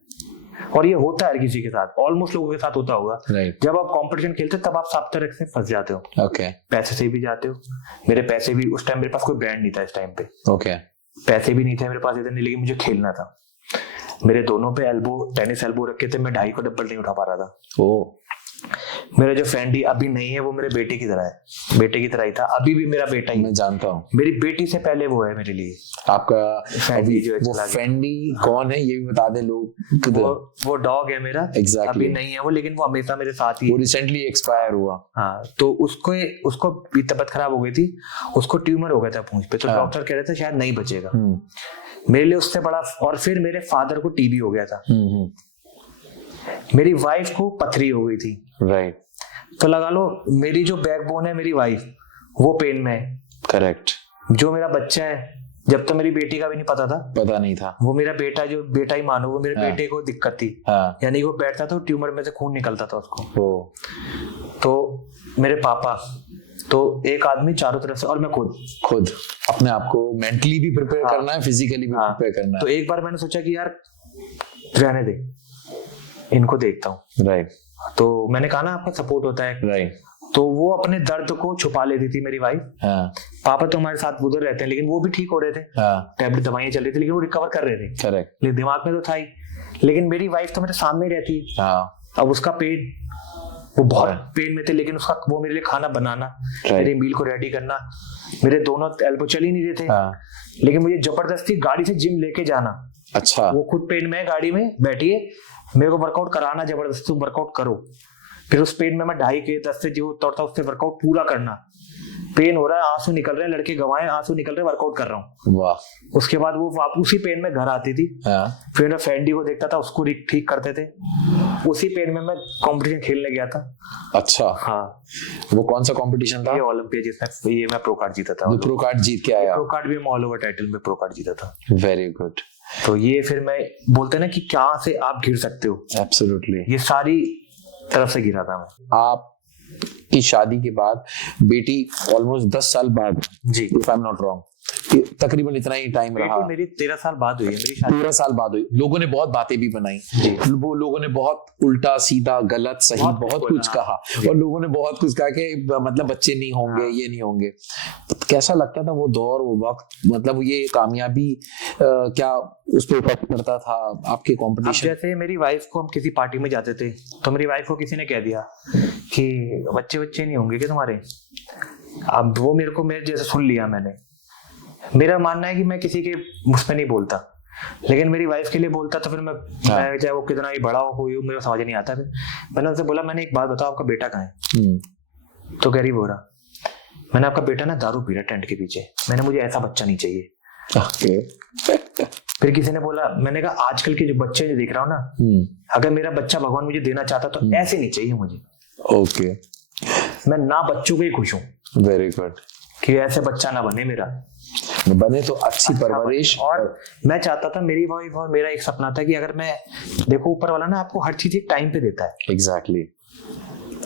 और ये होता है किसी के साथ, ऑलमोस्ट लोगों के साथ होता होगा। जब आप कंपटीशन खेलते हो तब आप सब तरह से फंस जाते हो। ओके। पैसे से भी जाते हो। मेरे पैसे भी, उस टाइम मेरे पास कोई ब्रांड नहीं था इस टाइम पे। ओके। पैसे भी नहीं थे मेरे पास इतने, लेकिन मुझे खेलना था। मेरे दोनों पे टेनिस एल्बो रखे थे, मैं 2.5 को डबल नहीं उठा पा रहा था। ओ। मेरा जो फ्रेंड ही अभी नहीं है, वो मेरे बेटे की तरह है, बेटे की तरह ही था, अभी भी मेरा बेटा ही। मैं जानता हूँ। मेरी बेटी से पहले वो है मेरे लिए। आपका फेंडी जो वो फेंडी कौन है ये भी बता दे लोग। वो डॉग है मेरा। Exactly. अभी नहीं है वो, लेकिन वो हमेशा मेरे साथ ही। वो रिसेंटली एक्सपायर हुआ। हाँ। तो उसको भी तबीयत खराब हो गई थी, उसको ट्यूमर हो गया था पूंछ पे, तो डॉक्टर कह रहे थे शायद नहीं बचेगा। मेरे लिए उससे बड़ा। और फिर मेरे फादर को टीबी हो गया था। मेरी वाइफ को पथरी हो गई थी। राइट। तो लगा लो मेरी जो बैकबोन है, मेरी वाइफ, वो पेन में है। करेक्ट। जो मेरा बच्चा है, जब तो मेरी बेटी का भी नहीं पता था, वो मेरा बेटा, जो बेटा ही मानो, वो मेरे बेटे को दिक्कत थी। यानी वो बैठता था, ट्यूमर में से खून निकलता था उसको। तो मेरे पापा, तो एक आदमी चारों तरफ से, और मैं खुद अपने आप को मेंटली भी प्रिपेयर करना है, फिजिकली भी प्रिपेयर करना है। तो एक बार मैंने सोचा कि यार रहने दे, इनको देखता हूँ। राइट। तो मैंने कहा ना आपका सपोर्ट होता है। राइट। तो वो अपने दर्द को छुपा लेती थी मेरी वाइफ। पापा तो हमारे साथ उधर रहते हैं, लेकिन वो भी ठीक हो रहे थे। टैबलेट दवाइयां चल रही थी, लेकिन वो रिकवर कर रहे थे। करेक्ट। लेकिन दिमाग में तो था ही। लेकिन मेरी वाइफ तो मेरे सामने ही रहती। अब उसका पेन, वो बहुत पेन में थे, लेकिन उसका, वो मेरे लिए खाना बनाना, मेरे मील को रेडी करना, मेरे दोनों एल्बो चल ही नहीं रहे थे। लेकिन मुझे जबरदस्ती गाड़ी से जिम लेके जाना। अच्छा। वो खुद पेन में गाड़ी में बैठिए, मेरे को वर्कआउट कराना, जबरदस्ती वर्कआउट करो। फिर उस पेन में मैं 2.5 के 10 से जो तोड़ता उससे वर्कआउट पूरा करना। पेन हो रहा है, आंसू निकल रहे हैं, लड़के गवाए, आंसू निकल रहे हैं, वर्कआउट कर रहा हूँ। वाह। उसके बाद वो वापस उसी पेन में घर आती थी। फिर मैं फेंडी को देखता था, उसको ठीक करते थे। उसी पेन में मैं कंपटीशन खेलने गया था। अच्छा। हाँ। वो कौन सा कंपटीशन था? ये ओलंपिया, जिसमें ये मैं प्रो कार्ड जीता था। प्रो कार्ड जीत के आया? प्रो कार्ड भी मैं ऑल ओवर टाइटल में प्रो कार्ड जीता था। Very good. तो ये फिर मैं बोलते ना कि क्या से आप गिर सकते हो। एब्सोल्युटली। ये सारी तरफ से गिरा था मैं। आप की शादी के बाद बेटी ऑलमोस्ट 10 साल बाद, जी, if I am not wrong, तकरीबन इतना ही टाइम रहा। मेरी 13 साल बाद हुई है मेरी शादी। 13 साल बाद हुई। लोगों ने बहुत बातें भी बनाई, वो लोगों ने बहुत उल्टा सीधा गलत सही बहुत कुछ कहा, और लोगों ने बहुत कुछ कहा कि मतलब बच्चे नहीं होंगे, ये नहीं होंगे। तो कैसा लगता था वो दौर, वो वक्त, मतलब ये कामयाबी क्या उस पर इफेक्ट करता था आपके कंपटीशन? जैसे मेरी वाइफ को, हम किसी पार्टी में जाते थे, तो मेरी वाइफ को किसी ने कह दिया कि बच्चे नहीं होंगे क्या तुम्हारे। अब वो मेरे को, मेरे जैसे सुन लिया मैंने। मेरा मानना है कि मैं किसी के मुझ पे नहीं बोलता, लेकिन मेरी वाइफ के लिए बोलता, तो फिर मैं चाहे वो कितना ही बड़ा हो, कोई मेरे समझ नहीं आता। फिर मैंने उनसे बोला, मैंने एक बात बताओ, आपका बेटा कहाँ है? तो कह रही बोल रहा, मैंने आपका बेटा ना दारू पी रहा टेंट के पीछे, मैंने मुझे ऐसा बच्चा नहीं चाहिए। फिर किसी ने बोला, मैंने कहा आजकल के जो बच्चे जो देख रहा हूँ ना, अगर मेरा बच्चा भगवान मुझे देना चाहता तो ऐसे नहीं चाहिए मुझे। ओके। मैं ना बच्चों को ही खुश हूँ। Very good. कि ऐसे बच्चा ना बने मेरा। बने तो अच्छी परवरिश। और मैं चाहता था, मेरी वाइफ और मेरा एक सपना था कि अगर मैं, देखो ऊपर वाला ना आपको हर चीज एक टाइम पे देता है। एग्जैक्टली।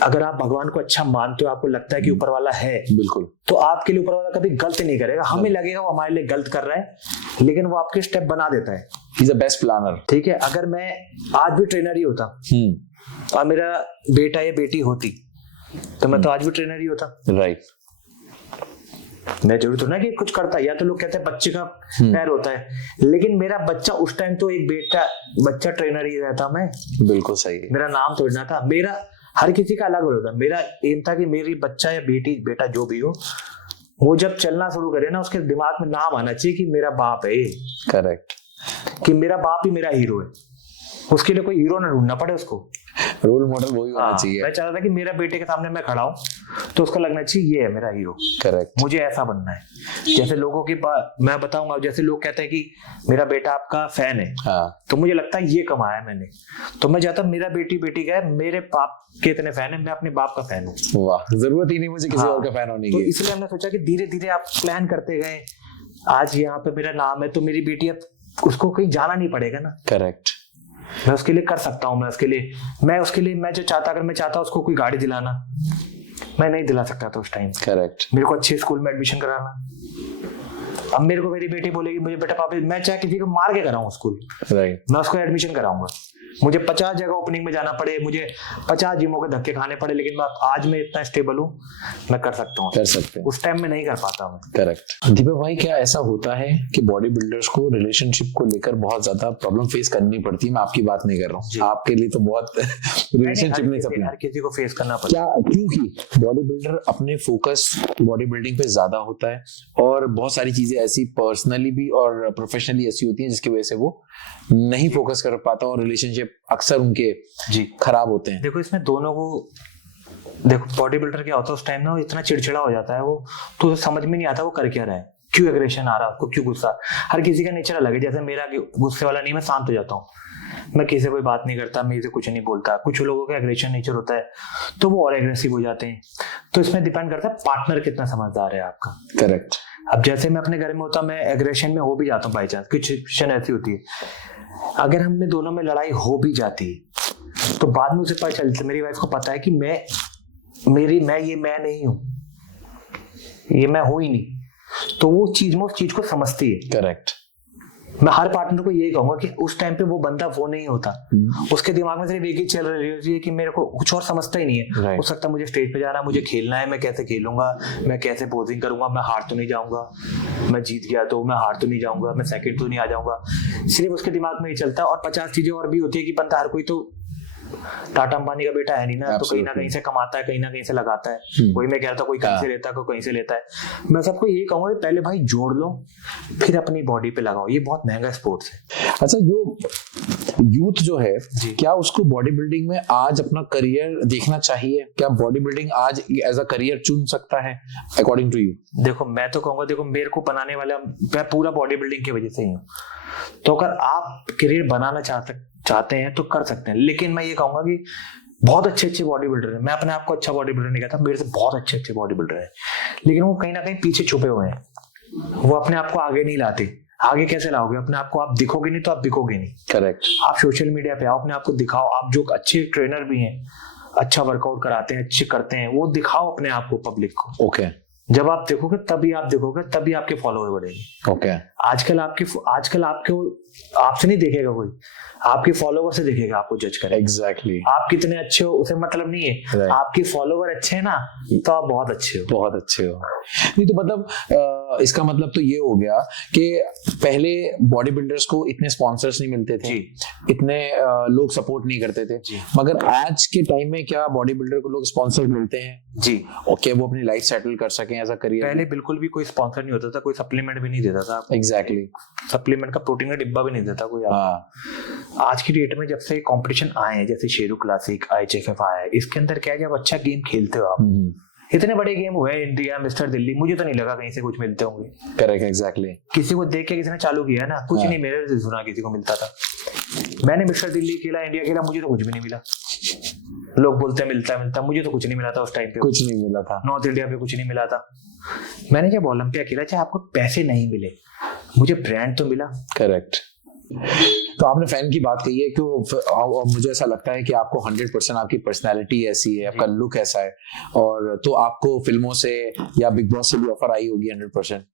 अगर आप भगवान को अच्छा मानते हो, आपको लगता है कि ऊपर वाला है, बिल्कुल, तो आपके लिए ऊपर वाला कभी गलत नहीं करेगा। हमें लगेगा वो हमारे लिए गलत कर रहा है, लेकिन वो आपके स्टेप बना देता है। He is the best planner. ठीक है, अगर मैं आज भी ट्रेनर ही होता और मेरा बेटा या बेटी होती, तो मैं तो आज भी ट्रेनर ही होता। राइट। मैं जरूर तो ना कि कुछ करता, या तो लोग कहते हैं बच्चे का पैर होता है, लेकिन मेरा बच्चा उस टाइम तो एक बच्चा ट्रेनर ही रहता। मैं बिल्कुल सही। मेरा नाम तोड़ना था। मेरा हर किसी का अलग होता। मेरा एम था कि मेरी बच्चा या बेटा जो भी हो, वो जब चलना शुरू करे ना, उसके दिमाग में नाम आना चाहिए कि मेरा बाप है ये। करेक्ट। कि मेरा बाप ही मेरा हीरो है। उसके लिए कोई हीरो ना ढूंढना पड़े उसको, रोल मॉडल वही होना चाहिए। मैं चाहता था कि मेरा बेटे के सामने मैं खड़ा हूं तो उसको लगना चाहिए ये है मेरा हीरो। करेक्ट। मुझे ऐसा बनना है। जैसे लोगों की मैं बताऊंगा, जैसे लोग कहते हैं कि मेरा बेटा आपका फैन है, हाँ। तो मुझे लगता है ये कमाया मैंने, तो मैं चाहता मेरा बेटी का है, मेरे बाप के इतने फैन है, मैं अपने बाप का फैन हूँ। वाह, जरूरत ही नहीं मुझे किसी और का फैन होने तो की। इसलिए हमने सोचा कि धीरे धीरे आप प्लान करते गए, आज यहाँ पे मेरा नाम है, तो मेरी बेटी अब उसको कहीं जाना नहीं पड़ेगा ना। करेक्ट। मैं उसके लिए कर सकता हूँ। मैं उसके लिए मैं जो चाहता, अगर मैं चाहता उसको कोई गाड़ी दिलाना, मैं नहीं दिला सकता था उस टाइम। करेक्ट। मेरे को अच्छे स्कूल में एडमिशन कराना। अब मेरे को मेरी बेटी बोलेगी मुझे बेटा पापा, मैं चाहे किसी को मार के कराऊं स्कूल, राइट, मैं उसको एडमिशन कराऊंगा। मुझे 50 जगह ओपनिंग में जाना पड़े, मुझे 50 जिमों के धक्के खाने पड़े, लेकिन मैं आज मैं इतना स्टेबल हूँ, मैं कर सकता हूँ। कर सकते हैं। उस टाइम में नहीं कर पाता मैं। करेक्ट। दीपक भाई, क्या ऐसा होता है कि बॉडी बिल्डर्स को रिलेशनशिप को लेकर बहुत ज्यादा प्रॉब्लम फेस करनी पड़ती है? मैं आपकी बात नहीं कर रहा हूँ, आपके लिए तो बहुत रिलेशनशिप में सब हर किसी को फेस करना पड़ता है। क्या, क्योंकि बॉडी बिल्डर अपने फोकस बॉडी बिल्डिंग पे ज्यादा होता है, और बहुत सारी चीजें ऐसी पर्सनली भी और प्रोफेशनली ऐसी होती हैं जिसकी वजह से वो नहीं फोकस कर पाता, और रिलेशनशिप अक्सर उनके खराब होते हैं। देखो इसमें दोनों को, देखो बॉडी बिल्डर क्या होता है उस टाइम ना, वो इतना चिड़चिड़ा हो जाता है, वो तो समझ में नहीं आता वो कर क्या रहा है, क्यों एग्रेशन आ रहा है उसको, क्यों गुस्सा। हर किसी का नेचर अलग है। जैसे मेरा गुस्से वाला नहीं, मैं शांत हो जाता हूँ, मैं किसी से कोई बात नहीं करता, मेरे से कुछ नहीं बोलता। कुछ लोगों का एग्रेशन नेचर होता है तो वो और एग्रेसिव हो जाते हैं। तो इसमें डिपेंड करता है पार्टनर कितना समझदार है आपका। करेक्ट। अब जैसे मैं अपने घर में होता, मैं एग्रेशन में हो भी जाता हूँ बाई चांस, कुछ सिचुएशन ऐसी होती है, अगर हम में दोनों में लड़ाई हो भी जाती है तो बाद में उसे पता चलता है, मेरी वाइफ को पता है कि मैं नहीं हूं, ये मैं हूं ही नहीं, तो वो चीज में उस चीज को समझती है। करेक्ट। मैं हर पार्टनर को यही कहूंगा कि उस टाइम पे वो बंदा वो नहीं होता, उसके दिमाग में सिर्फ एक ही चल रही होती है कि मेरे को कुछ और समझता ही नहीं है। हो सकता है मुझे स्टेज पे जाना, मुझे खेलना है, मैं कैसे खेलूंगा, मैं कैसे पोजिंग करूंगा, मैं हार तो नहीं जाऊंगा, मैं जीत गया तो मैं हार तो नहीं जाऊंगा, मैं सेकंड तो नहीं आ जाऊंगा, सिर्फ उसके दिमाग में ही चलता है। और 50 चीजें और भी होती है कि बंदा, हर कोई तो टाटा अंबानी का बेटा है नहीं ना, तो कहीं ना कहीं से कमाता है, कहीं ना कहीं से लगाता है। कोई मैं कह रहा था कोई कहीं से लेता है, कोई कहीं से लेता है। मैं सबको यही कहूंगा पहले भाई जोड़ लो, फिर अपनी बॉडी पे लगाओ, ये बहुत महंगा स्पोर्ट्स है। अच्छा, जो यूथ जो है, क्या उसको बॉडी बिल्डिंग में आज अपना करियर देखना चाहिए? क्या बॉडी बिल्डिंग आज एज अ करियर चुन सकता है अकॉर्डिंग टू यू? देखो मैं तो कहूंगा, देखो मेरे को बनाने वाला मैं पूरा बॉडी बिल्डिंग की वजह से ही हूँ, तो अगर आप करियर बनाना चाहते हैं तो कर सकते हैं। लेकिन मैं ये कहूंगा कि बहुत अच्छे बॉडी बिल्डर है, मैं अपने आप को अच्छा बॉडी बिल्डर नहीं कहता, मेरे से बहुत अच्छे बॉडी बिल्डर है, लेकिन वो कहीं ना कहीं पीछे छुपे हुए हैं, वो अपने आप को आगे नहीं लाते। आगे कैसे लाओगे अपने आप को? आप दिखोगे नहीं तो आप बिकोगे नहीं। करेक्ट। आप सोशल मीडिया पे आओ, अपने आप को दिखाओ। आप जो अच्छे ट्रेनर भी हैं, अच्छा वर्कआउट कराते हैं, अच्छे करते हैं, वो दिखाओ अपने आप को पब्लिक को। ओके। जब आप देखोगे तभी आपके फॉलोअर बढ़ेंगे। ओके। आजकल आपके आपसे नहीं देखेगा कोई, आपके फॉलोवर से देखेगा, आपको जज करेगा। एग्जैक्टली। आप कितने अच्छे हो उसे मतलब नहीं है, right. आपके फॉलोवर अच्छे हैं ना तो आप बहुत अच्छे हो। बहुत अच्छे हो। नहीं तो मतलब इसका मतलब तो ये हो गया कि पहले बॉडी बिल्डर्स को इतने स्पॉन्सर्स नहीं मिलते थे, इतने लोग सपोर्ट नहीं करते थे, मगर आज के टाइम में क्या बॉडी बिल्डर को लोग स्पॉन्सर मिलते हैं जी, ओके, वो अपनी लाइफ सेटल कर सकें एज अ करियर? पहले बिल्कुल भी कोई स्पॉन्सर नहीं होता था, कोई सप्लीमेंट भी नहीं देता था। एग्जैक्टली। सप्लीमेंट का प्रोटीन का डिब्बा भी नहीं देता कोई। आज की डेट में जब से कंपटीशन आए हैं, जैसे शेरू क्लासिक, IHFF आया है, इसके अंदर क्या है, जब अच्छा गेम खेलते हो आप, इतने बड़े गेम हुए इंडिया, मिस्टर दिल्ली, मुझे तो नहीं लगा कहीं से कुछ मिलते होंगे। Correct, exactly. किसी को देख के किसी ने चालू किया है ना, कुछ नहीं मेरे से सुना किसी को मिलता था। मैंने मिस्टर दिल्ली खेला, इंडिया खेला, मुझे तो कुछ भी नहीं मिला। लोग बोलते हैं मिलता, मुझे तो कुछ नहीं मिला था उस टाइम पे, कुछ नहीं मिला था। नॉर्थ इंडिया पे कुछ नहीं मिला था। मैंने जब ओलंपिया खेला, चाहे आपको पैसे नहीं मिले, मुझे ब्रांड तो मिला। करेक्ट। तो आपने फैन की बात कही है कि और मुझे ऐसा लगता है कि आपको 100% आपकी पर्सनालिटी ऐसी है, आपका लुक ऐसा है, और तो आपको फिल्मों से या बिग बॉस से भी ऑफर आई होगी 100%।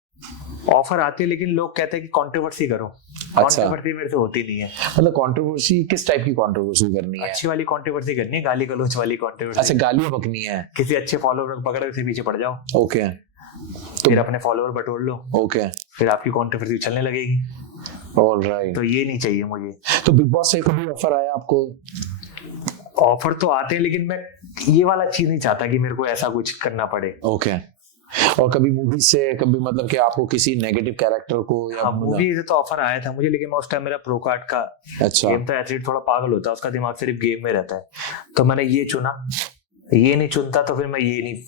ऑफर आती है, लेकिन लोग कहते हैं कि कंट्रोवर्सी करो। अच्छा। कंट्रोवर्सी मेरे से होती नहीं है। मतलब कंट्रोवर्सी किस टाइप की कंट्रोवर्सी करनी है? अच्छी वाली कंट्रोवर्सी करनी है, गाली गलौज वाली कंट्रोवर्सी। अच्छा, गालियां बकनी है। किसी अच्छे फॉलोअर पकड़ के उसके पीछे पड़ जाओ। ओके। फिर अपने फॉलोअर बटोर लो। ओके। फिर आपकी कंट्रोवर्सी चलने लगेगी। ऑलराइट। तो ये नहीं चाहिए मुझे। तो बिग बॉस से कभी ऑफर आया आपको? ऑफर तो आते हैं, लेकिन मैं ये वाला चीज नहीं चाहता कि मेरे को ऐसा कुछ करना पड़े। ओके। और कभी मूवी से कभी मतलब कि आपको किसी नेगेटिव कैरेक्टर को या मूवी से तो ऑफर आया था मुझे, लेकिन उस टाइम मेरा प्रो कार्ड का अच्छा गेम था। एथलीट थोड़ा पागल होता है, उसका दिमाग सिर्फ गेम में रहता है, तो मैंने ये चुना। ये नहीं चुनता तो फिर मैं ये नहीं,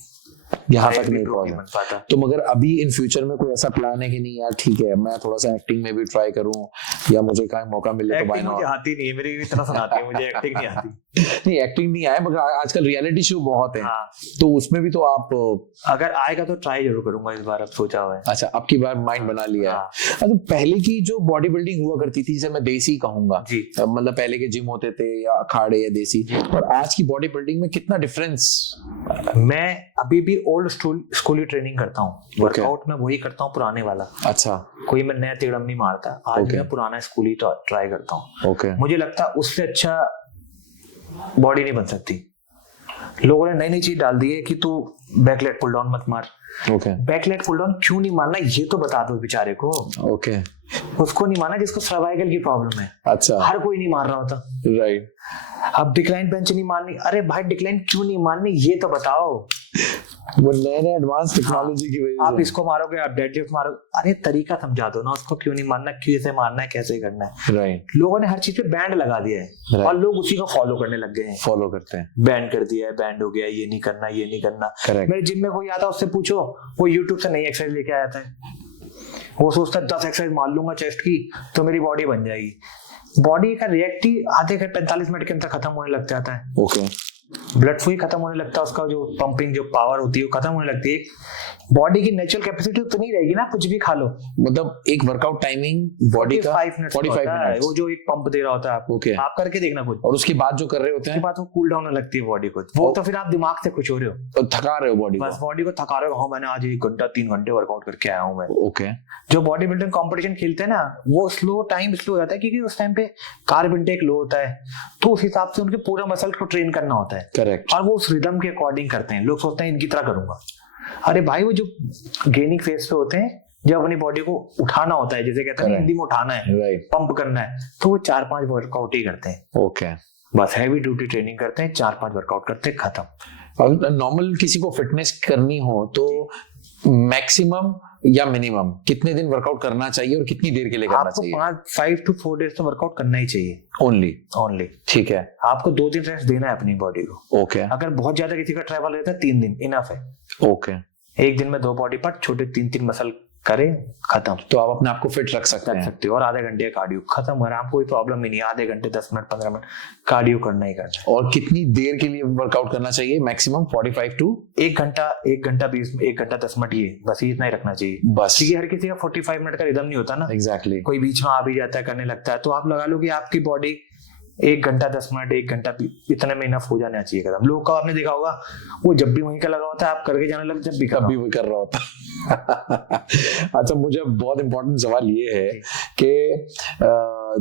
यहाँ तक नहीं पहुंच पाता। तो मगर अभी इन फ्यूचर में कोई ऐसा प्लान है कि नहीं यार ठीक है मैं थोड़ा सा एक्टिंग में भी ट्राई करूं, या मुझे कहीं मौका मिले तो बाय नॉट? मुझे आती नहीं है, मेरी इतना सुनाती है, मुझे एक्टिंग नहीं आती। नहीं एक्टिंग नहीं आया, मगर आजकल रियलिटी शो बहुत है। हाँ। तो उसमें भी तो आप अगर आएगा तो ट्राई जरूर करूंगा इस बार, अब सोचा हुआ है। अच्छा, अब की बार माइंड बना लिया है। हाँ। तो पहले की जो बॉडी बिल्डिंग हुआ करती थी, जिसे मैं देसी कहूंगा, जी। मतलब पहले के जिम होते थे या अखाड़े या देसी, और आज की बॉडी बिल्डिंग में कितना डिफरेंस? मैं अभी भी ओल्ड स्कूली ट्रेनिंग करता हूँ। वर्कआउट में वही करता हूँ पुराने वाला। अच्छा। कोई मैं नया तिगड़म नहीं मारता, आज मैं पुराना स्कूली ट्राई करता हूँ। ओके। मुझे लगता है उससे अच्छा बॉडी नहीं बन सकती। लोगों ने नई नई चीज डाल दी है कि तू बैकलेट पुल डाउन मत मार। ओके। बैकलेट पुल डाउन क्यों नहीं मारना ये तो बता दो बेचारे को। ओके। उसको नहीं मारना जिसको सर्वाइकल की प्रॉब्लम है। अच्छा। हर कोई नहीं मार रहा होता। राइट। अब डिक्लाइन बेंच नहीं मारनी, अरे भाई डिक्लाइन क्यों नहीं मारनी ये तो बताओ। वो नए एडवांस टेक्नोलॉजी की वजह से आप इसको मारोगे, आप डेडलिफ्ट मारोगे, अरे तरीका समझा दो ना उसको, क्यों नहीं मारना, कैसे मारना है, कैसे करना है। राइट। लोगों ने हर चीज पे बैंड लगा दिया है और लोग उसी को फॉलो करने लग गए हैं। फॉलो करते हैं, बैंड कर दिया है, बैंड हो गया, ये नहीं करना, ये नहीं करना। Correct. मेरे जिम में कोई आता है उससे पूछो, वो यूट्यूब से नई एक्सरसाइज लेके आया था, वो सोचता है 10 एक्सरसाइज मार लूंगा चेस्ट की तो मेरी बॉडी बन जाएगी। बॉडी का रिएक्ट ही आधे 45 मिनट के अंदर खत्म होने लग जाता है। ओके। ब्लड फ्लो ही खत्म होने लगता है, उसका जो पंपिंग जो पावर होती है वो खत्म होने लगती है। बॉडी की नेचुरल कैपेसिटी तो नहीं रहेगी ना, कुछ भी खा लो। मतलब एक वर्कआउट टाइमिंग बॉडी का 45 मिनट, वो जो एक पंप दे रहा होता है आपको, Okay. आप करके देखना कुछ, और उसके बाद जो कर रहे होते उसके हैं बाद वो कूल डाउन होने लगती है बॉडी को। वो तो फिर आप दिमाग से खुश हो रहे हो, तो थका रहे हो बॉडी बस बॉडी को थका रहे हो। हाँ मैंने आज 1 घंटा 3 घंटे वर्कआउट करके आया हूँ मैं। ओके। जो बॉडी बिल्डिंग कंपटीशन खेलते हैं ना, वो स्लो हो जाता है क्योंकि उस टाइम पे कार्ब इनटेक लो होता है, तो उस हिसाब से उनके पूरा मसल को ट्रेन करना होता है। करेक्ट। और वो उस रिदम के अकॉर्डिंग करते हैं। लोग सोचते हैं इनकी तरह करूंगा, अरे भाई वो जो गेनिंग फेज पे होते हैं, जब अपनी बॉडी को उठाना होता है, जैसे कहते हैं हिंदी में उठाना है, राइट, पंप करना है, तो वो 4-5 वर्कआउट ही करते हैं। ओके। बस हैवी ड्यूटी ट्रेनिंग करते हैं, 4-5 वर्कआउट करते हैं, खत्म। अगर नॉर्मल किसी को फिटनेस करनी हो तो मैक्सिमम या मिनिमम कितने दिन वर्कआउट करना चाहिए और कितनी देर के लिए करना आपको चाहिए? 5 to 4 डेज तो वर्कआउट करना ही चाहिए ओनली। ठीक है। आपको 2 दिन रेस्ट देना है अपनी बॉडी को। ओके। अगर बहुत ज्यादा किसी का ट्रैवल रहता है 3 दिन इनफ है। ओके। एक दिन में 2 बॉडी पार्ट छोटे 3-3 मसल करे, खत्म। तो आप अपने आप को फिट रख सकते हैं। और आधे घंटे कार्डियो, खत्म। आराम, कोई प्रॉब्लम ही नहीं। आधे घंटे 10 मिनट 15 मिनट कार्डियो करना ही करना है। और कितनी देर के लिए वर्कआउट करना चाहिए? मैक्सिमम 45 टू 1 घंटा 20 1 घंटा 10 मिनट, ये बस इतना ही रखना चाहिए। बस, क्योंकि हर किसी का 45 मिनट का रिदम नहीं होता ना। एग्जैक्टली। कोई बीच में आ भी जाता है, करने लगता है, तो आप लगा लो कि आपकी बॉडी 1 घंटा 10 मिनट 1 घंटा इतने में इनफ हो जाना चाहिए। खत्म। लोग का आपने देखा होगा, वो जब भी वहीं का लगा होता है, आप करके जाने लग, जब भी कभी भी कर रहा होता। अच्छा, मुझे बहुत इंपॉर्टेंट सवाल ये है कि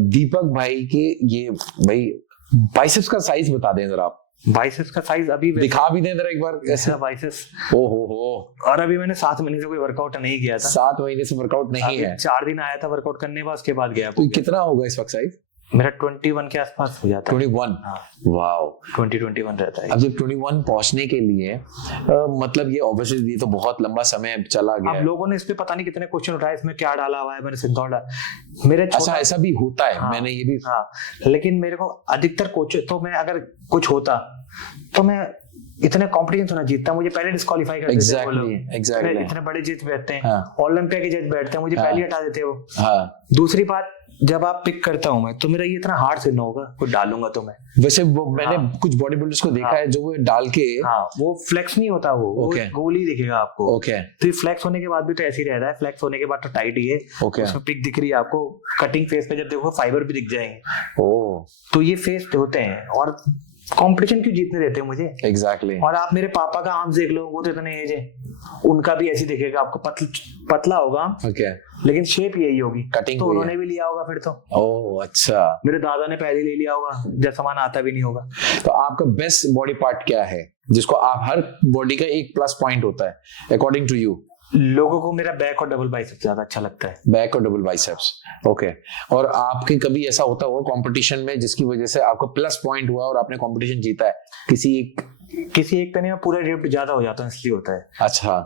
दीपक भाई के ये भाई बाइसेप्स का साइज बता दें जरा आप। बाइसेप्स का साइज अभी दिखा भी दें जरा एक बार ऐसा बाइसेप्स। ओ हो। और अभी मैंने 7 महीने से कोई वर्कआउट नहीं किया था। 7 महीने से वर्कआउट नहीं है? 4 दिन आया था वर्कआउट करने के बाद, उसके बाद गया। तो कितना होगा इस वक्त साइज? मेरा 21 के आसपास हो जाता है। 21? हाँ। वाओ। 21 रहता है। अब जब 21 पहुंचने के लिए मतलब ये ऑब्वियसली ये तो बहुत लंबा समय चला गया। अब लोगों ने इस पे पता नहीं कितने क्वेश्चन उठाए, इसमें क्या डाला हुआ है, मैंने सिंथॉल डाला। मेरे अच्छा, ऐसा भी होता है? हाँ, मैंने ये भी। हाँ, लेकिन मेरे को अधिकतर कोच, तो मैं अगर कुछ होता तो मैं इतने कॉम्पिटिशन सुना जीतता, मुझे पहले डिस्क्वालीफाई कर देते हैं वो लोग। एग्जैक्टली। इतने बड़े जज बैठते हैं, हाँ। ओलंपिया के जज बैठते हैं, मुझे पहले हटा देते हो। हाँ। दूसरी बात, जब आप पिक करता हूँ मैं, तो मेरा ये इतना हार्ड से ना होगा, कुछ डालूंगा तो मैं। वैसे वो मैंने हाँ। कुछ बॉडी बिल्डर्स को देखा हाँ। है जो वो डाल के हाँ, वो फ्लेक्स नहीं होता, वो Okay. गोल ही दिखेगा आपको। ओके तो फ्लेक्स होने के बाद भी तो ऐसे ही रह रहा है, फ्लेक्स होने के बाद तो टाइट ही है। ओके उसमें पिक दिख रही है आपको, कटिंग फेस पे जब देखो फाइबर भी दिख जाएंगे। ओ तो ये फेस होते हैं, और कंपटीशन क्यों जीतने देते हैं मुझे। एग्जैक्टली और आप मेरे पापा का आर्म देख लो, वो तो इतने एज है, उनका भी ऐसी दिखेगा आपको, पतला होगा ओके लेकिन शेप यही होगी। Cutting तो हुई है। उन्होंने भी लिया होगा फिर तो। ओ अच्छा, मेरे दादा ने पहले ले लिया होगा जब सामान आता भी नहीं होगा। तो आपका बेस्ट बॉडी पार्ट क्या है जिसको आप हर बॉडी का एक प्लस पॉइंट होता है अकॉर्डिंग टू यू? लोगों को मेरा बैक और डबल बाइसेप्स ज्यादा अच्छा लगता है। बैक और डबल बाइसेप्स। ओके, और आपके कभी ऐसा होता होगा कंपटीशन में जिसकी वजह से आपको प्लस पॉइंट हुआ और आपने कंपटीशन जीता है किसी एक पे नहीं, पूरा रिप्ट ज्यादा हो जाता है इसलिए होता है। अच्छा,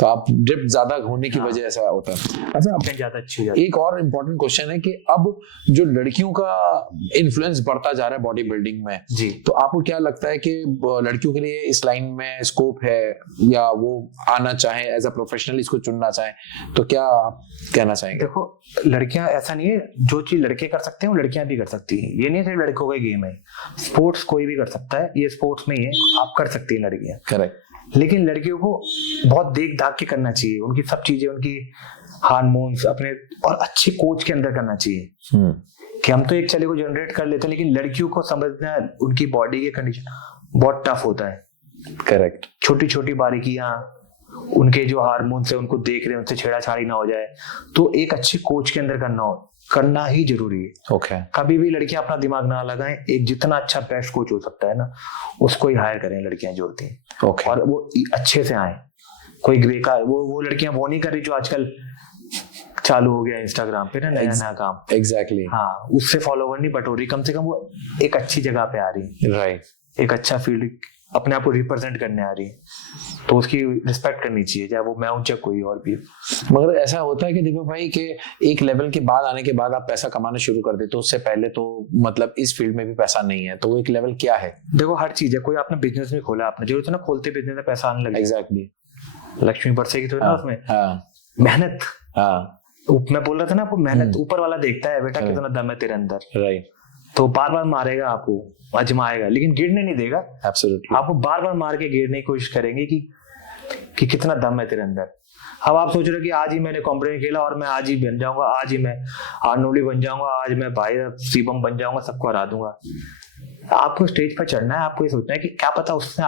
तो आप ड्रिप ज्यादा होने की वजह ऐसा होता है। अच्छा, अपने ज्यादा अच्छी हो जाती एक और इम्पोर्टेंट क्वेश्चन है कि अब जो लड़कियों का इन्फ्लुएंस बढ़ता जा रहा है बॉडी बिल्डिंग में, है जी। तो आपको क्या लगता है कि लड़कियों के लिए इस लाइन में स्कोप है, या वो आना चाहे एज अ प्रोफेशनल इसको चुनना चाहे, तो क्या आप कहना चाहेंगे? देखो, लड़कियां ऐसा नहीं है, जो चीज लड़के कर सकते हैं वो लड़कियां भी कर सकती हैं। ये नहीं सिर्फ लड़कों का गेम है, स्पोर्ट्स कोई भी कर सकता है, ये स्पोर्ट्स में ही है, आप कर सकती है लड़कियां। करेक्ट। लेकिन लड़कियों को बहुत देख दाख के करना चाहिए, उनकी सब चीजें, उनकी हार्मोन्स अपने, और अच्छे कोच के अंदर करना चाहिए। कि हम तो एक चले को जनरेट कर लेते हैं, लेकिन लड़कियों को समझना उनकी बॉडी के कंडीशन बहुत टफ होता है। करेक्ट। छोटी छोटी बारीकियां, उनके जो हार्मोन्स है उनको देख रहे हैं, उनसे छेड़ाछाड़ी ना हो जाए, तो एक अच्छे कोच के अंदर करना ही जरूरी है। ओके। कभी भी लड़कियां अपना दिमाग ना लगाएं, एक जितना अच्छा बेस्ट कोच हो सकता है ना, उसको ही हायर करें लड़कियां जो होती हैं। ओके। और वो अच्छे से आए, कोई ग्रे का वो लड़कियां वो नहीं कर रही जो आजकल चालू हो गया इंस्टाग्राम पे ना, नया नया काम। एग्जैक्टली। हाँ, उससे फॉलोवर नहीं बटोरी, कम से कम वो एक अच्छी जगह पे आ रही, राइट, एक अच्छा फील्ड अपने आप को रिप्रेजेंट करने आ रही है, तो उसकी रिस्पेक्ट करनी चाहिए, चाहे वो मैं हूं चाहे कोई और भी। मगर ऐसा होता है कि देखो भाई कि एक लेवल के बाद आने के बाद आप पैसा कमाना शुरू कर देते हो, उससे पहले तो मतलब इस फील्ड में भी पैसा नहीं है, तो वो एक लेवल क्या है? देखो, हर चीज है, कोई आपने बिजनेस में खोला, आपने जरूरत है ना, खोलते बिजनेस में पैसा आने लगे। एग्जैक्टली। लक्ष्मी बरसेगी तो ना उसमें। हाँ मेहनत, हाँ मैं बोल रहा था ना आपको, मेहनत ऊपर वाला देखता है, बेटा कितना दम है तेरे अंदर, राइट, तो बार बार मारेगा आपको, आजमाएगा, लेकिन गिरने नहीं देगा। एब्सोल्युटली। आपको बार बार मार के गिरने की कोशिश करेंगे कि कितना दम है तेरे अंदर। अब आप सोच रहे हो कि आज ही मैंने कॉम्पिटिशन खेला और मैं आज ही बन जाऊंगा, आज ही मैं आर्नोल्ड बन जाऊंगा, आज मैं भाई शिवम बन जाऊंगा, सबको हरा दूंगा। आपको स्टेज पर चढ़ना है, आपको ये सोचना है कि क्या पता उसने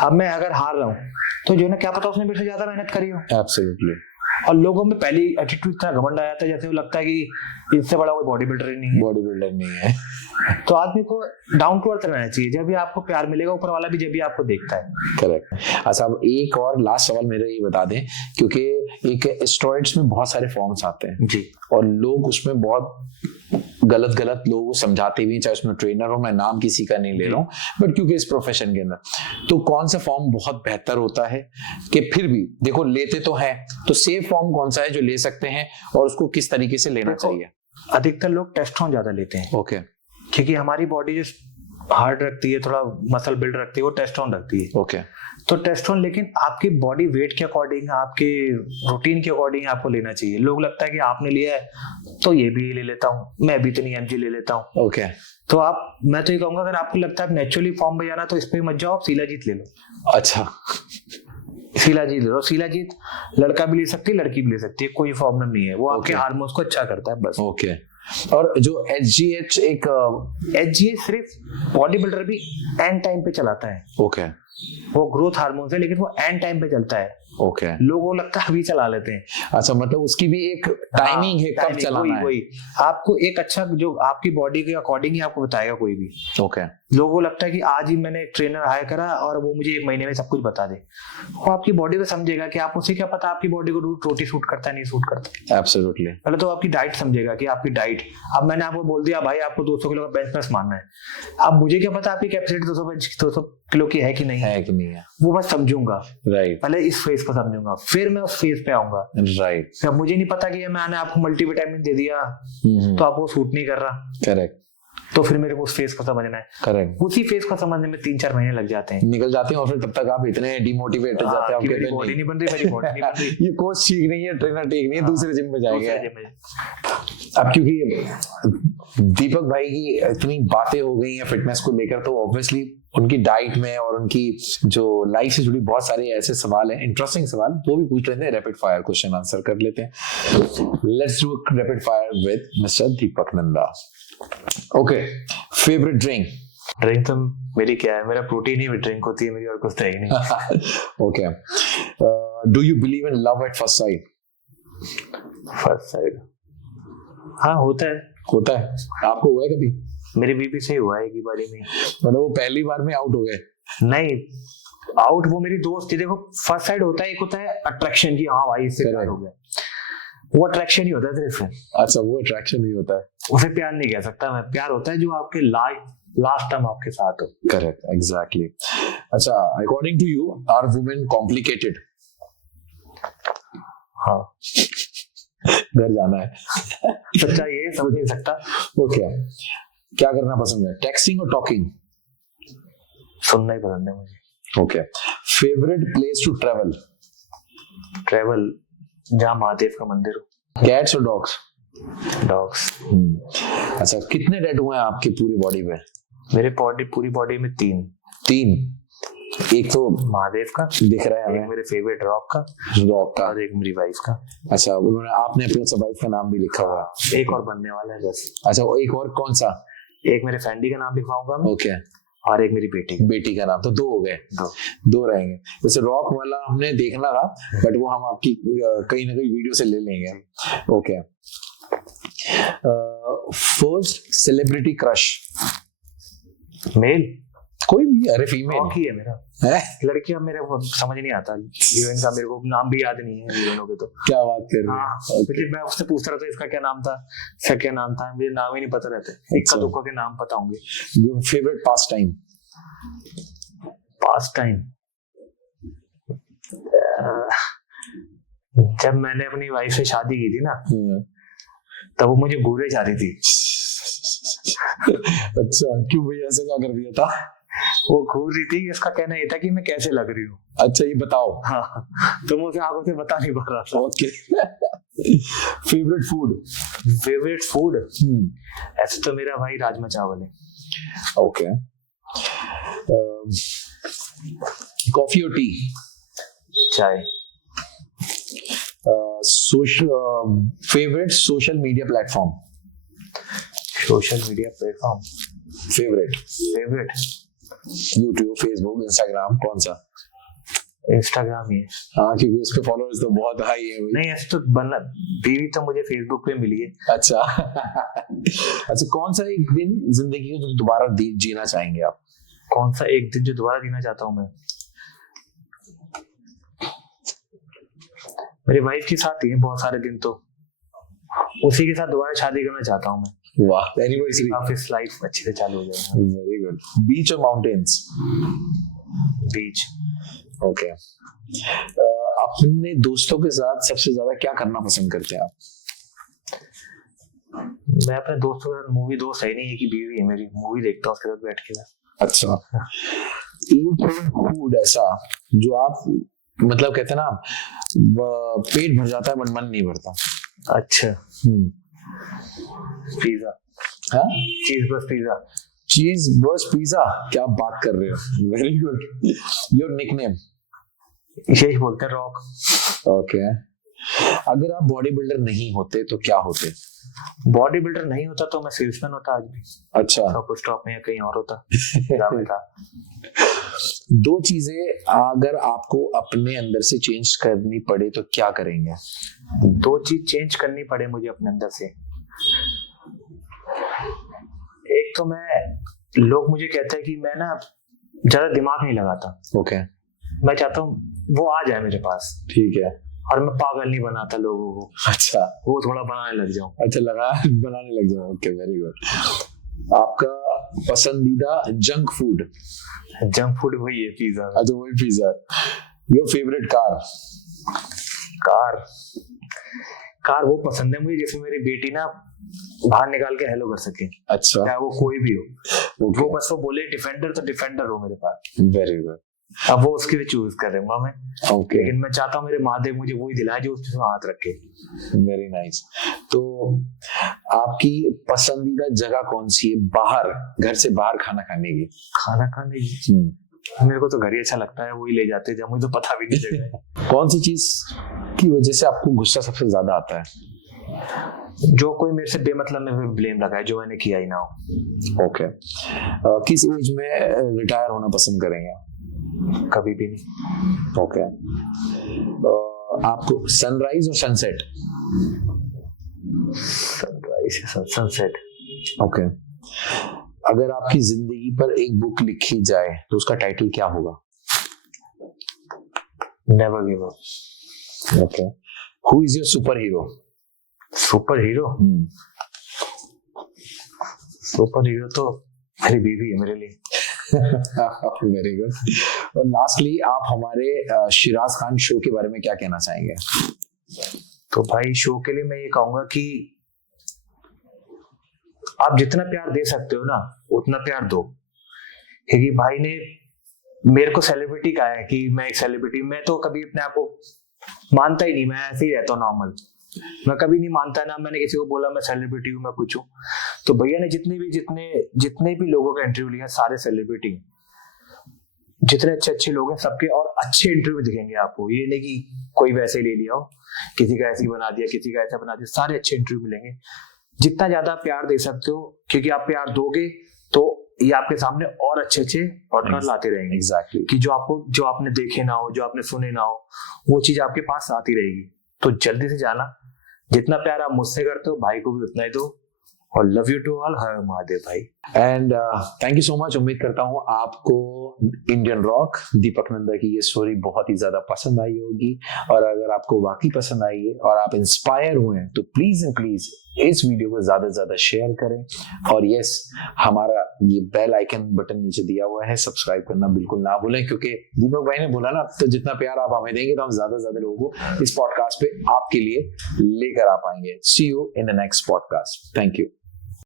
अब मैं अगर हार रहा हूँ तो जो ना, क्या पता उसने मेरे से ज्यादा मेहनत करी हो। एब्सोल्युटली। और लोगों में पहली एटीट्यूड इतना घमंड आ जाता है, जैसे वो लगता है कि इनसे बड़ा कोई बॉडी बिल्डर ही नहीं है। बॉडी बिल्डर नहीं है। तो आदमी को डाउन टू अर्थ रहना चाहिए, जब भी आपको प्यार मिलेगा ऊपर वाला भी जब भी आपको देखता है। करेक्ट। अच्छा, अब एक और लास्ट सवाल मेरा ये बता दें, क्योंकि एक स्टेरॉइड्स में बहुत सारे फॉर्म्स आते हैं जी, और लोग उसमें बहुत गलत लोगों को समझाते भी हैं, चाहे उसमें ट्रेनर हो, मैं नाम किसी का नहीं ले रहा हूँ, बट क्योंकि इस प्रोफेशन के अंदर, तो कौन सा फॉर्म बहुत बेहतर होता है कि फिर भी देखो लेते तो हैं, तो सेफ फॉर्म कौन सा है जो ले सकते हैं और उसको किस तरीके से लेना चाहिए? अधिकतर लोग टेस्टोन ज्यादा लेते हैं। ओके। क्योंकि हमारी बॉडी जो हार्ड रखती है, थोड़ा मसल बिल्ड रखती है, वो टेस्टोन रखती है। ओके। तो टेस्टोन, लेकिन आपकी बॉडी वेट के अकॉर्डिंग, आपके रूटीन के अकॉर्डिंग आपको लेना चाहिए। लोग लगता है कि आपने लिया है तो ये भी ले लेता हूँ, मैं भी इतनी mg ले लेता हूँ। ओके। तो मैं तो ये कहूंगा, अगर आपको लगता है आप नेचुरली फॉर्म में जाना, तो इस पे मत जाओ, आप शिलाजीत ले लो। अच्छा। शिलाजीत ले लो। शिलाजीत लड़का भी ले सकती है, लड़की भी ले सकती है, कोई प्रॉब्लम नहीं है, वो आपके हार्मोन्स को अच्छा करता है बस। ओके। और जो HGH एक HGH सिर्फ बॉडी बिल्डर भी एंड टाइम पे चलाता है। ओके। वो ग्रोथ हार्मोन्स है, लेकिन वो एंड टाइम पे चलता है। ओके। लोगों को लगता है अभी चला लेते हैं। अच्छा, मतलब उसकी भी एक टाइमिंग है, कब टाइमिंग, चलाना है। वही आपको एक अच्छा, जो आपकी बॉडी के अकॉर्डिंग ही आपको बताएगा कोई भी। ओके। लोगों को लगता है कि आज ही मैंने एक ट्रेनर हायर करा और वो मुझे 1 महीने में सब कुछ बता दे। वो आपकी बॉडी को समझेगा कि आप उसे क्या पता आपकी बॉडी को रोटी सूट करता है नहीं सूट करता। एब्सोल्युटली। पहले तो आपकी डाइट समझेगा कि आपकी डाइट, अब मैंने आपको बोल दिया भाई आपको 200 किलो का बेंच प्रेस मारना है, अब मुझे क्या पता आपकी कैपेसिटी 200 किलो की है कि नहीं है कि नहीं है, वो मैं समझूंगा। राइट। पहले इस फेज को समझूंगा, फिर मैं उस फेज पे आऊंगा। राइट। अब मुझे नहीं पता कि मैंने आपको मल्टीविटामिन दे दिया तो आपको सूट नहीं कर रहा, करेक्ट। तो फिर मेरे को उस फेस को समझना है। करेक्ट, उसी फेस को समझने में 3-4 महीने लग जाते हैं, निकल जाते हैं और फिर तब तक आप इतने डिमोटिवेट हो जाते हैं, आप कि कहते मेरी हैं बॉडी नहीं, नहीं बन रही, मेरी बॉडी नहीं बन रही। ये कोच ठीक नहीं है, ट्रेनर ठीक नहीं है, दूसरे जिम में जाएंगे। दूसरे gym में। अब क्योंकि दीपक भाई की इतनी बातें हो गई हैं फिटनेस को लेकर, तो ऑब्वियसली उनकी डाइट में और उनकी जो लाइफ से जुड़ी बहुत सारे ऐसे सवाल हैं, इंटरेस्टिंग सवाल, वो भी पूछ लेते हैं, रैपिड फायर क्वेश्चन आंसर कर लेते हैं। Let's do rapid fire with mister Deepak Nanda. Okay, favourite drink? Drink तो मेरी क्या है, मेरा प्रोटीन ही ड्रिंक होती है मेरी, और कुछ तो है ही नहीं। Okay, do you believe in love at first sight? First side, हाँ होता है। होता है, आपको हुआ है कभी? मेरी बीबी से ही हुआ है एक ही बारी में। मतलब वो पहली बार में आउट हो गए? नहीं, आउट वो मेरी दोस्त थी। देखो फर्स्ट साइड होता है, एक होता है अट्रैक्शन की, हाँ भाई इससे प्यार हो गया, वो अट्रैक्शन ही होता है सिर्फ। अच्छा, वो अट्रैक्शन ही होता है, उसे प्यार नहीं कह सकता मैं। प्यार होता है जो आपके लास्ट टाइम आपके साथ हो। Correct, exactly. अच्छा, according to you are women complicated? हाँ, घर जाना है। सच्चा ये समझ नहीं सकता। ओके, क्या करना पसंद है, टेक्सटिंग और टॉकिंग? सुनना ही पसंद है मुझे। Okay, favourite place to travel? Travel जहाँ महादेव का मंदिर हो। कैट्स और डॉग्स? डॉग्स। अच्छा, कितने टैटू हैं आपकी पूरी बॉडी पे? मेरे पूरी बॉडी में 3। 3? एक तो महादेव का दिख रहा है एक हमें, मेरे फेवरेट रॉक का, रॉक का, और एक मेरी वाइफ का। अच्छा, उन्होंने आपने अपने वाइफ का नाम भी लिखा हुआ है? एक और बनने वाला है बस। अच्छा, वो एक और कौन सा? एक मेरे फैंडी का नाम लिखवाऊंगा मैं, ओके, और एक मेरी बेटी का नाम, तो 2 हो गए। 2 रहेंगे। जैसे रॉक वाला हमने देखना था, बट वो हम आपकी कहीं ना कहीं वीडियो से ले लेंगे। Okay, first celebrity crush? Male कोई भी, अरे फीमेल रॉक ही है मेरा। है? लड़कियां मेरे को समझ नहीं आता, हीरोइन का मेरे को नाम भी याद नहीं है हीरोइनों के। तो क्या बात कर रहे हाँ, हो? मतलब मैं उससे पूछ रहा था इसका क्या नाम था, इसका क्या नाम था, मुझे नाम ही नहीं पता रहते, इक्का अच्छा। दुक्का के नाम पता होंगे। Your favourite pass time? Pass time, जब मैंने अपनी वाइफ से शादी की थी ना, तब वो मुझे घूरे जा रही थी। अच्छा, क्यों भैया, ऐसा क्या कर दिया था? वो घूर रही थी, इसका कहना ये था कि मैं कैसे लग रही हूँ। अच्छा, ये बताओ। हाँ, तो मैं उसे आंखों से बता नहीं पा रहा था। Okay, favourite food? Favourite food ऐसे तो मेरा भाई राजमा चावल है। ओके, कॉफी और टी? चाय। Favourite social media platform? Social media platform favourite YouTube, Facebook, Instagram, कौन सा? इंस्टाग्राम ही है। हाँ, क्योंकि उसके फॉलोअर्स तो बहुत हाई है भाई। नहीं, ऐसे तो बनना, बीवी तो मुझे फेसबुक पे मिली है। अच्छा। अच्छा, कौन सा एक दिन जिंदगी को जो दोबारा जीना चाहेंगे आप? कौन सा एक दिन जो दोबारा जीना चाहता हूँ मैं? मेरी वाइफ के साथ ही है बहुत सारे दिन, तो उसी के साथ दोबारा शादी करना चाहता हूँ मैं। वाह, एनिवर्सरी, ऑफिस लाइफ अच्छे से चालू हो जाए। Very good. बीच और माउंटेन्स? बीच। ओके, अपने दोस्तों के साथ सबसे ज्यादा क्या करना पसंद करते हैं आप? मैं अपने दोस्तों के साथ मूवी, दोस्त है नहीं, एक ही बीवी है मेरी, मूवी देखता हूँ उसके साथ बैठ के। अच्छा, एक फूड ऐसा जो आप मतलब कहते हैं ना, पेट भर जाता है बट मन नहीं भरता? अच्छा, पिज्जा। हाँ, चीज बस पिज्जा। चीज बस पिज्जा, क्या बात कर रहे हो, वेरी गुड। Your nickname? यही बोलते हैं, रॉक। ओके, अगर आप बॉडी बिल्डर नहीं होते तो क्या होते? बॉडी बिल्डर नहीं होता तो मैं सेल्समैन होता आज भी। अच्छा, शॉप स्टॉप में या कहीं और होता। ग्राम था। 2 चीजें अगर आपको अपने अंदर से चेंज करनी पड़े तो क्या करेंगे? 2 चीज चेंज करनी पड़े मुझे अपने अंदर से। एक तो लोग मुझे कहते हैं कि मैं ना ज्यादा दिमाग नहीं लगाता। ओके, मैं चाहता हूँ वो आ जाए मेरे पास, ठीक है, और मैं पागल नहीं बनाता लोगों को। अच्छा, वो थोड़ा बनाने लग जाऊं। अच्छा, बनाने लग जाओ। Okay, very good. आपका पसंदीदा जंक फूड? जंक फूड वही है, पिज्जा। अच्छा, वही pizza. Your favourite car? Car वो पसंद है मुझे जिसमें मेरी बेटी ना बाहर निकाल के हेलो कर सके, अच्छा, चाहे वो कोई भी हो। okay. वो बस वो बोले डिफेंडर तो डिफेंडर हो मेरे पास। Very good. अब वो उसके लिए चूज करूंगा मैं, ओके, लेकिन मैं चाहता हूँ मेरे महादेव मुझे वही दिलाए जो उसमें हाथ रखे। Very nice. तो आपकी पसंदीदा जगह कौन सी है बाहर, घर से बाहर खाना खाने की? खाना खाने मेरे को तो घर ही अच्छा लगता है, वही ले जाते हैं जब मुझे तो पता भी नहीं जगह। कौन सी चीज की वजह से आपको गुस्सा सबसे ज्यादा आता है? जो कोई मेरे से बेमतलब में ब्लेम लगाए जो मैंने किया ही ना हो। ओके, किस एज में रिटायर होना पसंद करेंगे? कभी भी नहीं। ओके, आपको सनराइज और सनसेट? Sunrise sunset. ओके, अगर आपकी जिंदगी पर एक बुक लिखी जाए तो उसका टाइटल क्या होगा? Never give up. Okay, who is your super hero? Super hero? Super hero तो मेरी बीवी है मेरे लिए। Very good. और लास्टली आप हमारे शिराज खान शो के बारे में क्या कहना चाहेंगे? तो भाई शो के लिए मैं ये कहूंगा कि आप जितना प्यार दे सकते हो ना उतना प्यार दो, क्योंकि भाई ने मेरे को सेलिब्रिटी कहा है कि मैं एक सेलिब्रिटी, मैं तो कभी अपने आप को मानता ही नहीं, मैं ऐसे ही रहता हूँ नॉर्मल, मैं कभी नहीं मानता ना मैंने किसी को बोला मैं सेलिब्रिटी हूँ मैं कुछ हूँ। तो भैया ने जितने भी लोगों का इंटरव्यू लिया सारे सेलिब्रिटी, जितने अच्छे अच्छे लोग हैं सबके और अच्छे इंटरव्यू दिखेंगे आपको, ये नहीं कि कोई वैसे ले लिया हो, किसी का ऐसे बना दिया किसी का ऐसा बना दिया, सारे अच्छे इंटरव्यू मिलेंगे। जितना ज्यादा प्यार दे सकते हो, क्योंकि आप प्यार दोगे तो ये आपके सामने और अच्छे अच्छे पॉडकास्ट लाते रहेंगे। एग्जैक्टली, कि जो आपने देखे ना हो, जो आपने सुने ना हो, वो चीज आपके पास आती रहेगी। तो जल्दी से जाना, जितना प्यार आप मुझसे करते हो भाई को भी उतना ही दो, और लव यू टू ऑल। हर महादेव भाई। And thank you so much. उम्मीद करता हूँ आपको इंडियन रॉक दीपक नंदा की ये स्टोरी बहुत ही ज्यादा पसंद आई होगी, और अगर आपको वाकई पसंद आई है और आप इंस्पायर हुए हैं तो प्लीज इस वीडियो को ज्यादा से ज्यादा शेयर करें, और यस हमारा ये बेल आइकन बटन नीचे दिया हुआ है, सब्सक्राइब करना बिल्कुल ना भूलें, क्योंकि दीपक भाई ने बोला ना, तो जितना प्यार आप हमें देंगे तो हम ज्यादा से ज्यादा लोगों को इस पॉडकास्ट पे आपके लिए लेकर आ पाएंगे। See you in the next podcast. Thank you.